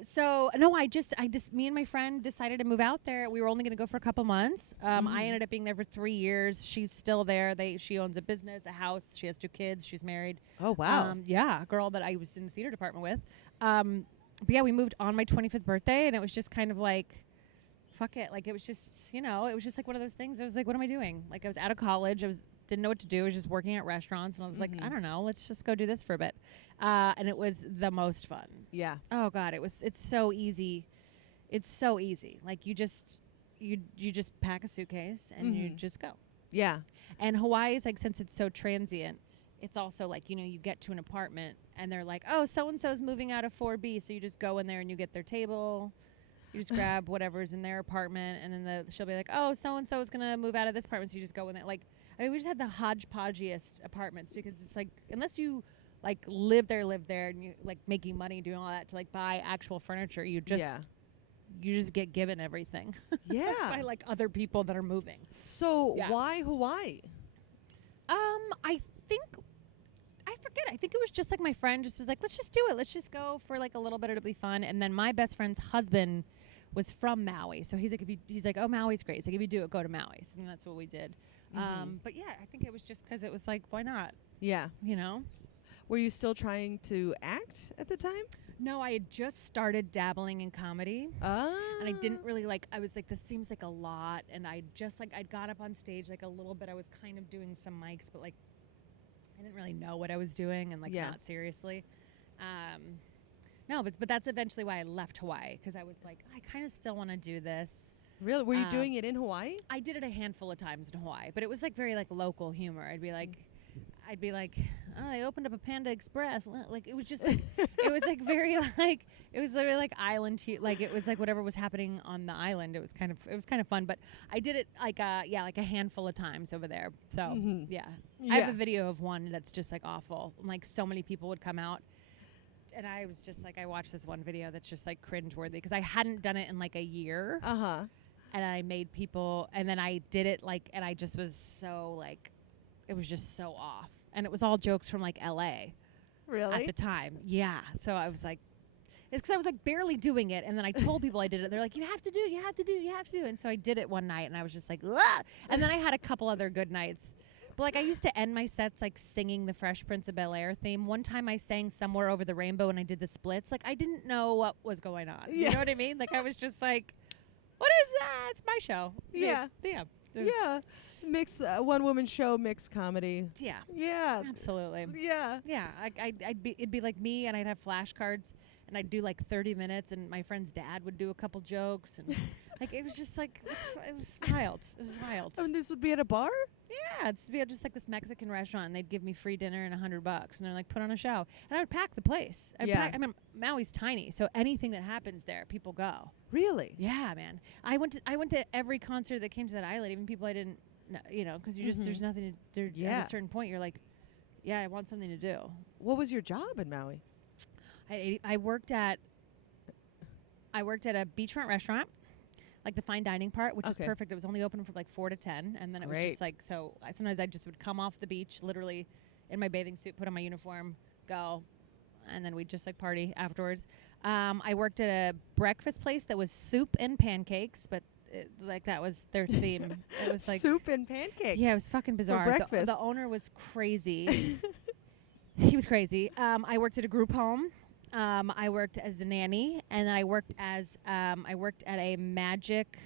So no, I just me and my friend decided to move out there. We were only going to go for a couple months. I ended up being there for 3 years. She's still there. She owns a business, a house. She has 2 kids. She's married. Oh wow. Yeah, a girl that I was in the theater department with. But yeah, we moved on my 25th birthday, and it was just kind of like, fuck it. Like it was just, it was just like one of those things. I was like, what am I doing? Like I was out of college. I was didn't know what to do. I was just working at restaurants, and I was like, I don't know, let's just go do this for a bit. And it was the most fun. Yeah. Oh God, it's so easy. It's so easy. Like you just pack a suitcase and you just go. Yeah. And Hawaii is like, since it's so transient, it's also like, you get to an apartment and they're like, oh, so-and-so's moving out of 4B. So you just go in there and you get their table. You just grab whatever's in their apartment. And then she'll be like, oh, so-and-so is going to move out of this apartment. So you just go in there. Like, I mean, we just had the hodgepodgeiest apartments because it's like, unless you like live there and you like making money doing all that to like buy actual furniture, you just get given everything. Yeah. By like other people that are moving. So why Hawaii? I forget. I think it was just like my friend just was like, let's just do it. Let's just go for like a little bit. It'll be fun. And then my best friend's husband was from Maui. So he's like, oh, Maui's great. He's like, if you do it, go to Maui. So that's what we did. But yeah, I think it was just because it was like, why not? Yeah. Were you still trying to act at the time? No, I had just started dabbling in comedy. And I didn't really I was like, this seems like a lot. And I'd got up on stage like a little bit. I was kind of doing some mics, but like, I didn't really know what I was doing and not seriously. No, but that's eventually why I left Hawaii, because I was like, I kind of still want to do this. Really? Were you doing it in Hawaii? I did it a handful of times in Hawaii, but it was like very like local humor. I'd be like, oh, they opened up a Panda Express. Like it was just like, it was like very like, it was literally like island, like it was like whatever was happening on the island. It was kind of fun, but I did it like a handful of times over there. So yeah. I have a video of one that's just like awful. Like so many people would come out. And I was just like, I watched this one video that's just like cringeworthy because I hadn't done it in like a year. And I made people, and then I did it like, and I just was so like, it was just so off. And it was all jokes from like LA. Really? At the time. Yeah. So I was like, it's because I was like barely doing it. And then I told people I did it. They're like, you have to do it. And so I did it one night and I was just like, ah! And then I had a couple other good nights. But like I used to end my sets like singing the Fresh Prince of Bel-Air theme. One time I sang Somewhere Over the Rainbow and I did the splits. Like I didn't know what was going on. Yeah. You know what I mean? Like I was just like, what is that? It's my show. Yeah. Yeah. Mix one woman show, mixed comedy. Yeah. Yeah. Absolutely. Yeah. Yeah. It'd be like me, and I'd have flashcards, and I'd do like 30 minutes, and my friend's dad would do a couple jokes, and like it was just like it was wild. It was wild. And this would be at a bar? Yeah, it's be just like this Mexican restaurant, and they'd give me free dinner and $100, and they're like, put on a show, and I would pack the place. I mean, Maui's tiny, so anything that happens there, people go. Really? Yeah, man. I went to every concert that came to that island, even people I didn't know, because you just there's nothing to do. At a certain point, you're like, yeah, I want something to do. What was your job in Maui? I worked at a beachfront restaurant. Like the fine dining part, which is perfect. It was only open from like 4 to 10, and then it was just like, so sometimes I just would come off the beach, literally in my bathing suit, put on my uniform, go, and then we'd just like party afterwards. I worked at a breakfast place that was soup and pancakes, but like that was their theme. It was like soup and pancakes. Yeah, it was fucking bizarre. For breakfast. The owner was crazy. He was crazy. I worked at a group home. I worked as a nanny, and then I worked at a magic.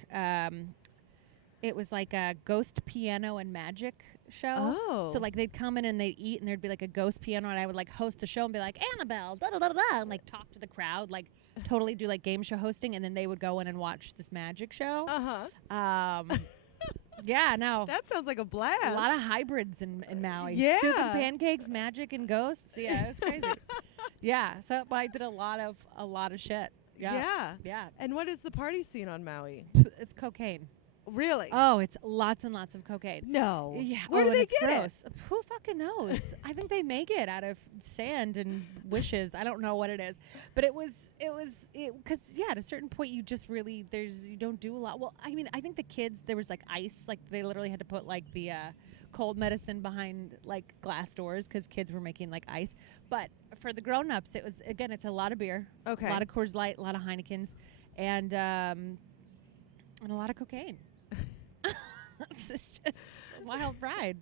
It was like a ghost piano and magic show. Oh. So like they'd come in and they'd eat, and there'd be like a ghost piano, and I would like host the show and be like, Annabelle, da da da da, and like talk to the crowd, like totally do like game show hosting, and then they would go in and watch this magic show. Yeah, no. That sounds like a blast. A lot of hybrids in Maui. Yeah. Soup and pancakes, magic and ghosts. Yeah, it was crazy. Yeah. So, but I did a lot of shit. Yeah. Yeah. And what is the party scene on Maui? It's cocaine. Really? Oh, it's lots and lots of cocaine. No. Yeah. Where do they get gross. Who fucking knows? I think they make it out of sand and wishes. I don't know what it is, but it was because yeah, at a certain point you just really you don't do a lot. Well, I mean, I think the kids, there was like ice, like they literally had to put like the cold medicine behind like glass doors because kids were making like ice. But for the grown-ups, it was, again, it's a lot of beer, a lot of Coors Light, a lot of Heinekens, and a lot of cocaine. It's just a wild ride.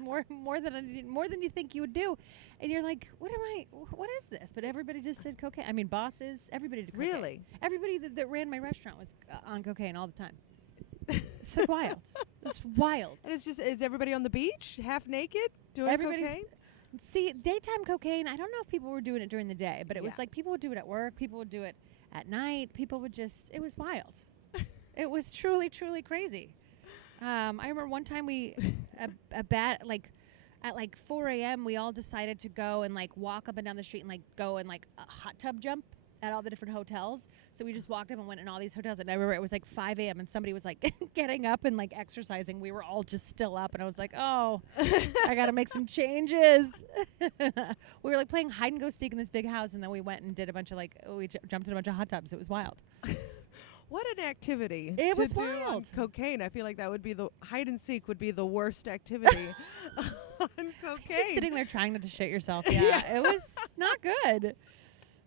More than you think you would do, and you're like, what is this? But everybody just did cocaine. I mean, bosses, everybody did cocaine. Really? Everybody that ran my restaurant was on cocaine all the time. It's like wild. It's wild. And it's just, is everybody on the beach, half naked, doing Everybody's cocaine? See, daytime cocaine, I don't know if people were doing it during the day, but it was Yeah. like people would do it at work, people would do it at night, people would just, it was wild. It was truly, truly crazy. I remember one time at like 4 a.m. we all decided to go and like walk up and down the street and like go and like a hot tub jump at all the different hotels. So we just walked up and went in all these hotels. And I remember it was like 5 a.m. and somebody was like getting up and like exercising. We were all just still up. And I was like, oh, I got to make some changes. We were like playing hide and go seek in this big house. And then we went and did a bunch of like, jumped in a bunch of hot tubs. It was wild. What an activity It to was do on wild. cocaine. I feel like that would be the hide and seek would be the worst activity on cocaine. Just sitting there trying not to shit yourself. Yeah, it was not good.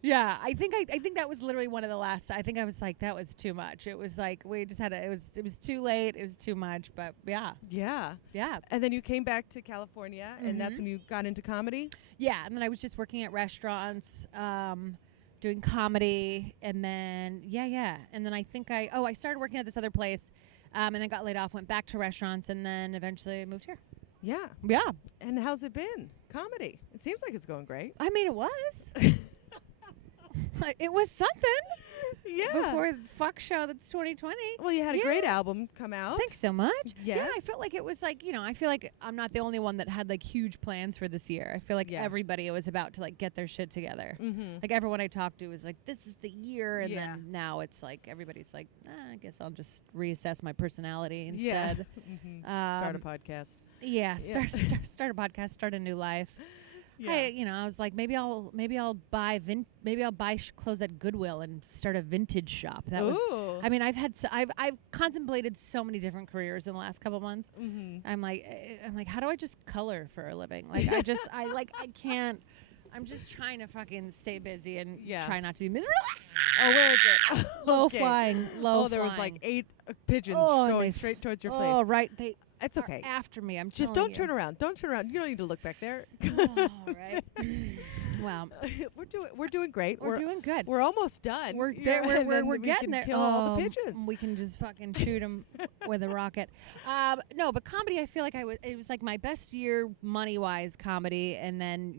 Yeah, I think that was literally one of the last. I think I was like, that was too much. It was like we just had it was too late. It was too much. But yeah. Yeah. Yeah. And then you came back to California, and that's when you got into comedy? Yeah, and then I was just working at restaurants, doing comedy, and then and then I think I started working at this other place, and then got laid off, went back to restaurants, and then eventually moved here. Yeah. Yeah, And how's it been? Comedy. It seems like it's going great. I mean it was. It was something. Yeah. Before the fuck show that's 2020. Well, you had a great album come out. Thanks so much. Yeah, Yes. I felt like it was like, I feel like I'm not the only one that had like huge plans for this year. I feel like everybody was about to like get their shit together. Mm-hmm. Like everyone I talked to was like, this is the year. And Yeah. then now it's like, everybody's like, I guess I'll just reassess my personality instead. Mm-hmm. Start a podcast. Yeah. Start a podcast, start a new life. Yeah. I was like, maybe I'll buy clothes at Goodwill and start a vintage shop. That was, Ooh. I mean, I've contemplated so many different careers in the last couple months. Mm-hmm. I'm like, how do I just color for a living? Like, I can't. I'm just trying to fucking stay busy and try not to be miserable. Oh, where is it? Low Okay. flying. Oh, there was like 8 pigeons going straight towards your face. Oh, right. They It's okay. are after me. I'm Just telling don't turn around. Don't turn around. You don't need to look back there. Oh, right. Well, we're doing great. we're doing good. We're almost done. We're Yeah, there. and then We're we getting can there. Kill all the pigeons. We can just fucking shoot them with a rocket. No, but comedy. I feel like it was like my best year money wise comedy, and then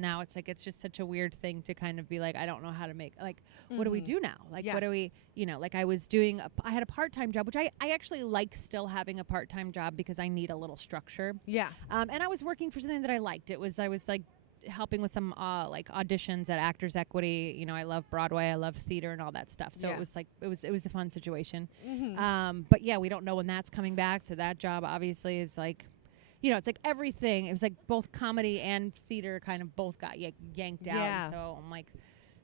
now it's like it's just such a weird thing to kind of be like, I don't know how to make like what do we do now? Like what do we like I was doing I had a part-time job, which I actually like still having a part-time job because I need a little structure. Yeah. And I was working for something that I liked. I was like helping with some like auditions at Actors Equity. I love Broadway, I love theater and all that stuff. So it was like it was a fun situation. Mm-hmm. But yeah, we don't know when that's coming back. So that job obviously is like, it's like everything. It was like both comedy and theater kind of both got yanked out. Yeah. So I'm like,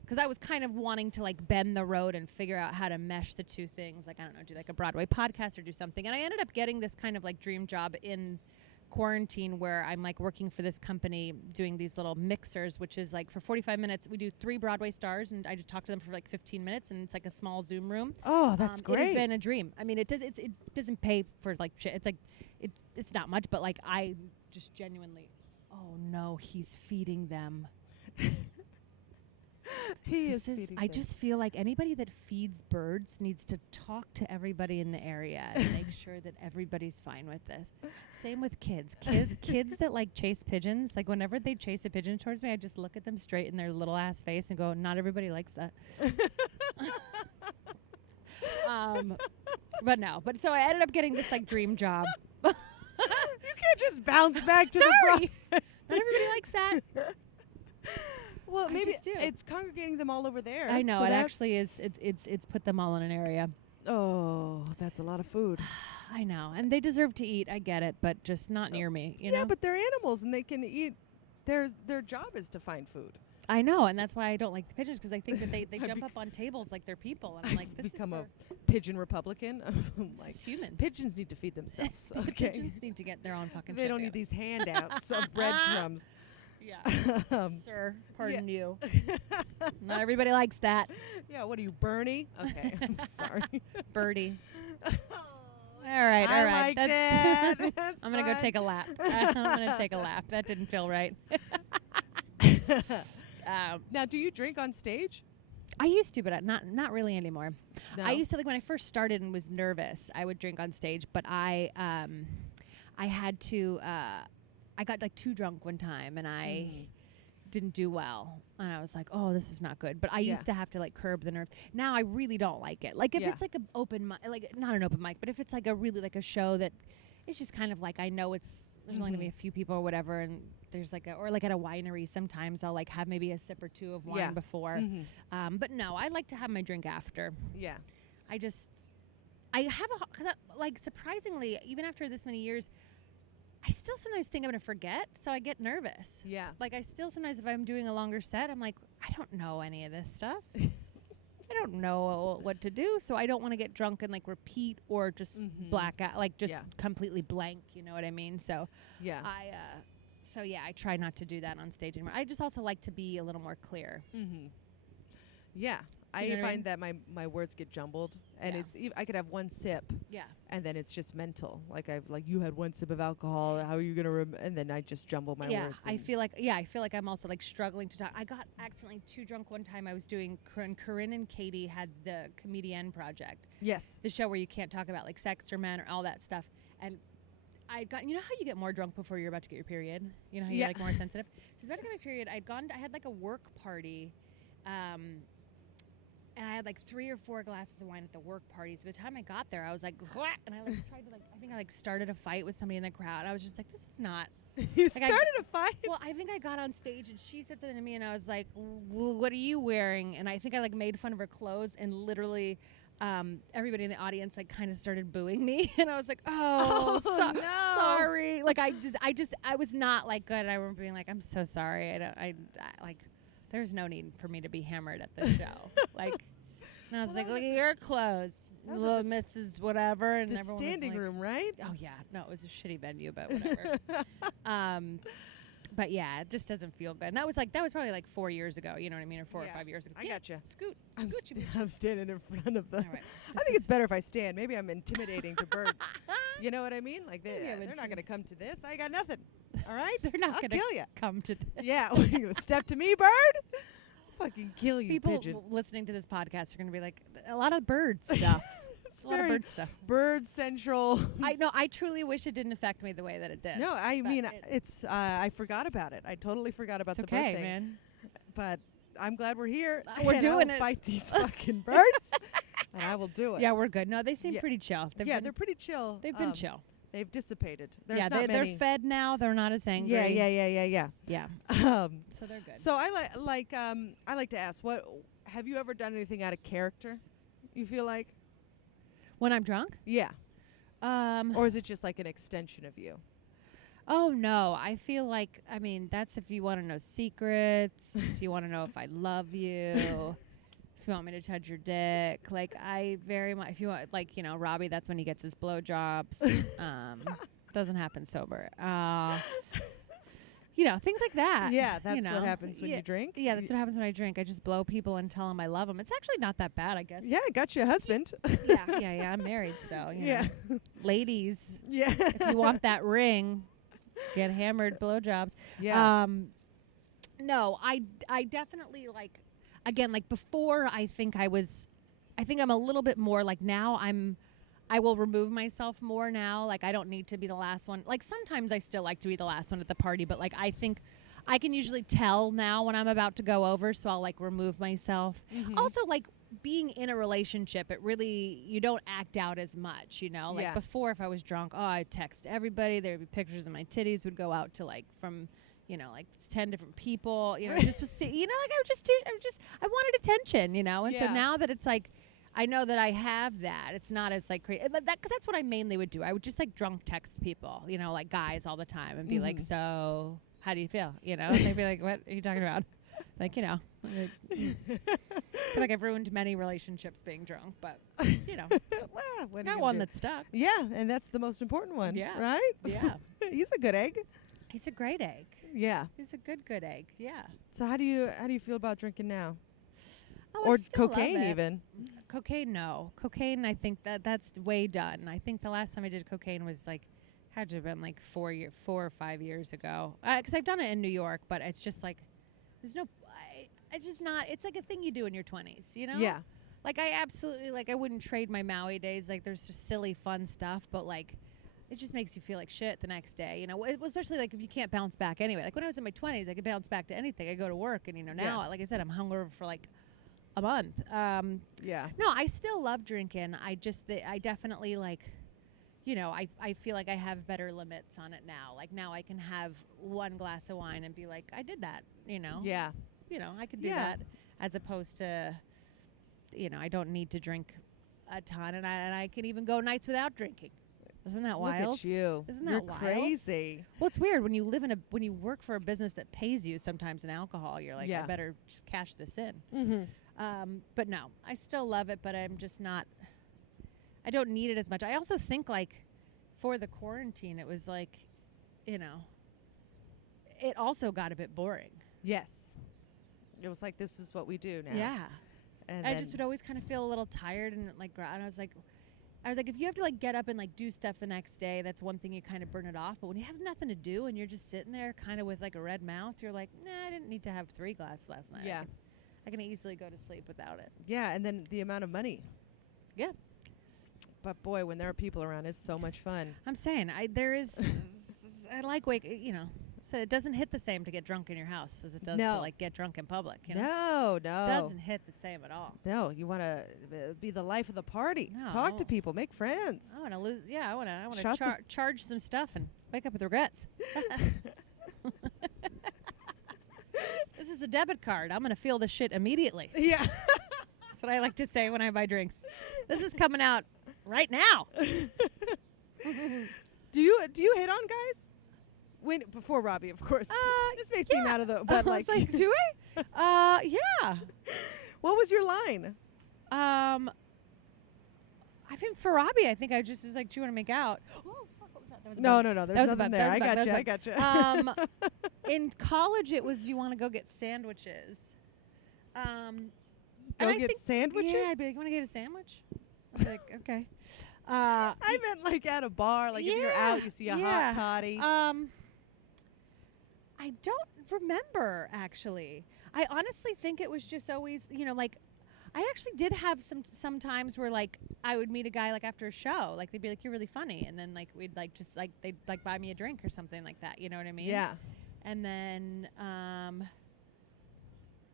because I was kind of wanting to like bend the road and figure out how to mesh the two things. Like, I don't know, do like a Broadway podcast or do something. And I ended up getting this kind of like dream job in quarantine where I'm like working for this company doing these little mixers, which is like for 45 minutes, we do 3 Broadway stars and I just talk to them for like 15 minutes and it's like a small Zoom room. Oh, that's great. It has been a dream. I mean, it doesn't pay for like shit. It's like, it's not much, but like I just genuinely, oh no, he's feeding them. I just feel like anybody that feeds birds needs to talk to everybody in the area and make sure that everybody's fine with this. Same with kids. Kids that like chase pigeons, like whenever they chase a pigeon towards me, I just look at them straight in their little ass face and go, not everybody likes that. But so I ended up getting this like dream job. You can't just bounce back to Sorry. the Not everybody likes that. Well, I maybe just do. it's congregating them all over there. I know so it that's- actually is. It's put them all in an area. Oh, that's a lot of food. I know, and they deserve to eat. I get it, but just not near me. You know. Yeah, but they're animals and they can eat. Their job is to find food. I know, and that's why I don't like the pigeons because I think that they jump up on tables like they're people, and I'm like, this become is a pigeon Republican. I'm this like, is humans. pigeons need to feed themselves. Okay, Pigeons need to get their own fucking. they shit don't need together. these handouts of breadcrumbs. Yeah, sir. Pardon you. Not everybody likes that. Yeah, what are you, Bernie? Okay, I'm sorry. Birdie. All right. I liked it. That's I'm gonna go fun. take a lap. I'm gonna take a lap. That didn't feel right. Now, do you drink on stage? I used to, but not really anymore. No? I used to, like, when I first started and was nervous, I would drink on stage, but I had to, I got like too drunk one time and I didn't do well. And I was like, oh, this is not good. But I used to have to like curb the nerves. Now I really don't like it. Like if it's like an open mic, like not an open mic, but if it's like a really like a show that it's just kind of like, I know there's only gonna be a few people or whatever, and there's like or like at a winery sometimes I'll like have maybe a sip or two of wine before. But no, I like to have my drink after. Yeah. I have like surprisingly, even after this many years, I still sometimes think I'm going to forget, so I get nervous. Yeah. Like I still sometimes, if I'm doing a longer set, I'm like, I don't know any of this stuff. I don't know what to do, so I don't want to get drunk and like repeat or just black out, like just completely blank, you know what I mean? So I try not to do that on stage anymore. I just also like to be a little more clear. Yeah. You know I what I find that my words get jumbled, and I could have one sip, and then it's just mental. Like you had one sip of alcohol. How are you gonna? And then I just jumble my words. I feel like I'm also like struggling to talk. I got accidentally too drunk one time. I was doing Corinne and Katie had the Comedienne Project. Yes. The show where you can't talk about like sex or men or all that stuff. And I got, you know how you get more drunk before you're about to get your period? You know how you're like more sensitive? So I was about to get my period. I had like a work party. And I had like 3 or 4 glasses of wine at the work party. So by the time I got there, I was like, what? And I like tried to like, I think I like started a fight with somebody in the crowd. I was just like, this is not. You started a fight? Well, I think I got on stage and she said something to me and I was like, well, what are you wearing? And I think I like made fun of her clothes and literally everybody in the audience like kind of started booing me. And I was like, no. Sorry. Like I was not like good. I remember being like, I'm so sorry. I like, there's no need for me to be hammered at the show. Like, and I was like, look at your clothes, little Mrs. Whatever, and the everyone standing was like, room, right? Oh yeah, no, it was a shitty venue, but whatever. But yeah, it just doesn't feel good. And that was probably like 4 years ago. You know what I mean, or 4 or 5 years ago. I gotcha. Scoot. I'm standing in front of them. All right. I think it's better if I stand. Maybe I'm intimidating to birds. You know what I mean? Like they're not going to come to this. I got nothing. All right? They're not I'll going kill you. to come to this. Yeah. What, you gonna step to me, bird? Fucking kill you, People pigeon. listening to this podcast are going to be like, a lot of bird stuff. A lot of bird stuff. Bird central. I know. I truly wish it didn't affect me the way that it did. No, I mean, it's. I forgot about it. I totally forgot about the bird thing. Man. But I'm glad we're here. We're doing it. Fight these fucking birds, and I will do it. Yeah, we're good. No, they seem pretty chill. They're pretty chill. They've been chill. They've dissipated. There's yeah, not many. They're fed now. They're not as angry. Yeah. So they're good. So I like to ask, what have you ever done anything out of character? You feel like? When I'm drunk? Yeah. Or is it just like an extension of you? Oh no, I feel like, I mean, that's if you want to know secrets, if you want to know if I love you, if you want me to touch your dick. Like I very much, if you want, like, you know, Robbie, that's when he gets his blowjobs. Doesn't happen sober. You know, things like that. Yeah, that's what happens when you drink. Yeah, that's what happens when I drink. I just blow people and tell them I love them. It's actually not that bad, I guess. Yeah, I got you a husband. Yeah. I'm married, so, you know. Ladies, if you want that ring, get hammered blowjobs. Yeah. No, I definitely, like, again, like before, I think I'm a little bit more, like now I will remove myself more now. Like, I don't need to be the last one. Like, sometimes I still like to be the last one at the party, but, like, I think I can usually tell now when I'm about to go over, so I'll, like, remove myself. Mm-hmm. Also, like, being in a relationship, it really, you don't act out as much, you know? Like, before, if I was drunk, I'd text everybody. There would be pictures of my titties would go out to, like, from, you know, like 10 different people, you know, just, you know, like, I wanted attention, you know? And so now that it's, like, I know that I have that. It's not as like crazy, because that's what I mainly would do. I would just like drunk text people, you know, like guys all the time, and be like, "So, how do you feel?" You know, and they'd be like, "What are you talking about?" Like, you know, like, I feel like I've ruined many relationships being drunk, but you know, well, not one that stuck. Yeah, and that's the most important one. Yeah, right. Yeah, he's a good egg. He's a great egg. Yeah, he's a good egg. Yeah. So how do you feel about drinking now? Oh, or cocaine even? Cocaine, no. Cocaine, I think that's way done. I think the last time I did cocaine was like, had to have been like 4 or 5 years ago. Because I've done it in New York, but it's just like, there's no, it's just not. It's like a thing you do in your 20s, you know? Yeah. Like I absolutely like. I wouldn't trade my Maui days. Like there's just silly, fun stuff, but like. It just makes you feel like shit the next day, you know. Especially like if you can't bounce back anyway. Like when I was in my 20s, I could bounce back to anything. I go to work, and you know now, like I said, I'm hungover for like a month. Yeah. No, I still love drinking. I definitely like, you know, I feel like I have better limits on it now. Like now I can have one glass of wine and be like, I did that, you know. Yeah. You know, I could do that as opposed to, you know, I don't need to drink a ton, and I can even go nights without drinking. Isn't that wild? Look at you. Isn't You're that wild? crazy. Well, it's weird when you work for a business that pays you sometimes in alcohol. You're like, I better just cash this in. Mm-hmm. But no, I still love it, but I'm just not. I don't need it as much. I also think like for the quarantine, it was like, you know, it also got a bit boring. Yes. It was like, this is what we do now. Yeah. And I just would always kind of feel a little tired and like, and I was like, if you have to like get up and like do stuff the next day, that's one thing, you kind of burn it off. But when you have nothing to do and you're just sitting there kind of with like a red mouth, you're like, nah, I didn't need to have 3 glasses last night. Yeah. I can easily go to sleep without it. Yeah, and then the amount of money. Yeah. But boy, when there are people around, it's so much fun. I'm saying, I like you know, so it doesn't hit the same to get drunk in your house as it does to like get drunk in public. You know? No. It doesn't hit the same at all. No, you want to be the life of the party. No. Talk to people, make friends. I want to lose. Yeah, I want to charge some stuff and wake up with regrets. This is a debit card. I'm going to feel this shit immediately. Yeah. That's what I like to say when I buy drinks. This is coming out right now. Do you hit on guys? Before Robbie, of course. This may seem out of the, but I was like, do I? Yeah. What was your line? I think for Robbie, I think I just was like, do you want to make out? Oh, fuck, what was that? That was a bug. No. There's nothing there. I got you. In college, it was, you want to go get sandwiches. Go get sandwiches? Yeah, I'd be like, you want to get a sandwich? I'd be like, okay. I meant like at a bar, like if you're out, you see a hot toddy. I don't remember, actually. I honestly think it was just always, you know, like, I actually did have some times where, like, I would meet a guy, like, after a show. Like, they'd be like, you're really funny. And then, like, we'd, like, just, like, they'd, like, buy me a drink or something like that. You know what I mean? Yeah. And then,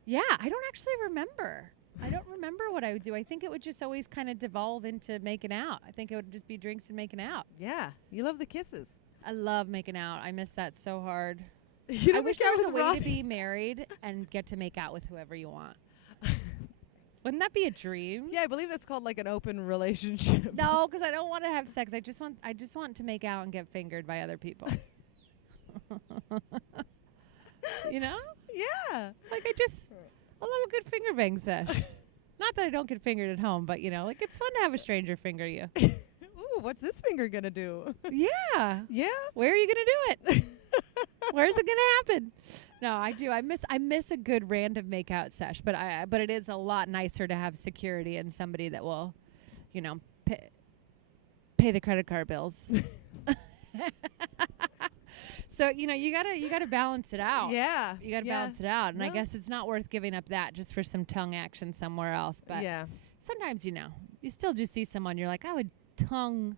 yeah, I don't actually remember. I don't remember what I would do. I think it would just always kind of devolve into making out. I think it would just be drinks and making out. Yeah. You love the kisses. I love making out. I miss that so hard. I wish there was a way to be married and get to make out with whoever you want. Wouldn't that be a dream? Yeah, I believe that's called like an open relationship. No, because I don't want to have sex. I just want to make out and get fingered by other people. You know? Yeah. Like I love a good finger bang sesh. Not that I don't get fingered at home, but you know, like it's fun to have a stranger finger you. Ooh, what's this finger gonna do? Yeah. Yeah. Where are you gonna do it? Where's it gonna happen? No, I do. I miss a good random makeout sesh, but it is a lot nicer to have security and somebody that will, you know, pay the credit card bills. So, you know, you gotta balance it out. Yeah. You gotta balance it out. And I guess it's not worth giving up that just for some tongue action somewhere else. But sometimes, you know, you still just see someone, you're like, I would tongue.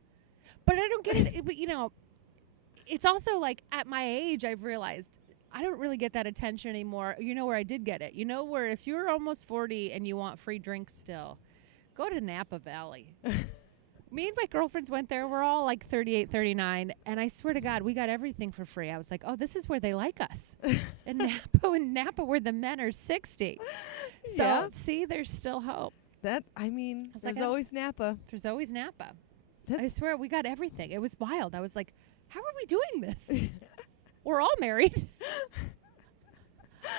But I don't get it. But, you know, it's also like at my age, I've realized I don't really get that attention anymore. You know where I did get it? You know where if you're almost 40 and you want free drinks still, go to Napa Valley. Me and my girlfriends went there. We're all like 38, 39. And I swear to God, we got everything for free. I was like, oh, this is where they like us. In Napa, where the men are 60. So, see, there's still hope. There's always Napa. There's always Napa. I swear, we got everything. It was wild. I was like, how are we doing this? We're all married.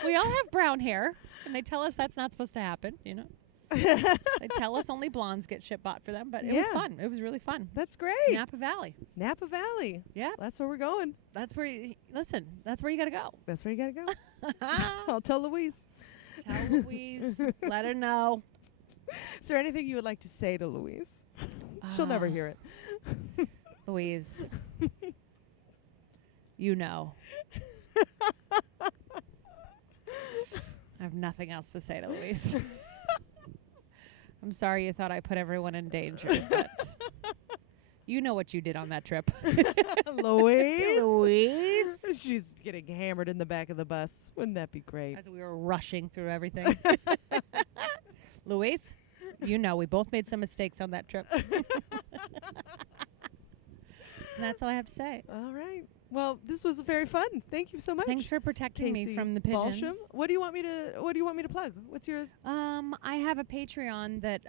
We all have brown hair. And they tell us that's not supposed to happen, you know. They tell us only blondes get shit bought for them, but it was fun. It was really fun. That's great. Napa Valley. Napa Valley. Yeah. That's where we're going. That's where that's where you got to go. That's where you got to go. I'll tell Louise. Tell Louise. Let her know. Is there anything you would like to say to Louise? She'll never hear it. Louise. You know. I have nothing else to say to Louise. I'm sorry you thought I put everyone in danger, but you know what you did on that trip. Louise? Louise? She's getting hammered in the back of the bus. Wouldn't that be great? As we were rushing through everything. Louise, you know we both made some mistakes on that trip. And that's all I have to say. All right. Well, this was very fun. Thank you so much. Thanks for protecting me Casey from the pigeons. Balsham. What do you want me to plug? What's your I have a Patreon that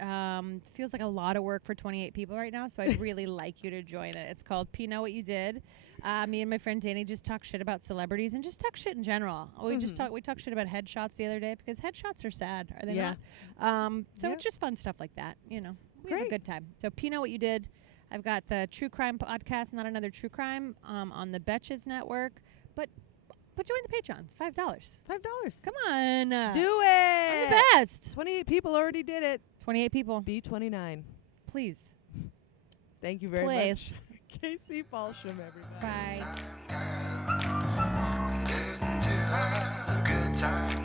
feels like a lot of work for 28 people right now, so I'd really like you to join it. It's called P Know What You Did. Me and my friend Danny just talk shit about celebrities and just talk shit in general. We talk shit about headshots the other day because headshots are sad, are they not? So it's just fun stuff like that, you know. We have a good time. So P Know What You Did. I've got the True Crime podcast, Not Another True Crime, on the Betches Network. But join the Patreon. It's $5. $5? Come on. Do it. I'm the best. 28 people already did it. 28 people. Be 29. Please. Thank you very Please. much. Casey Balsham, everybody. Bye. Good time.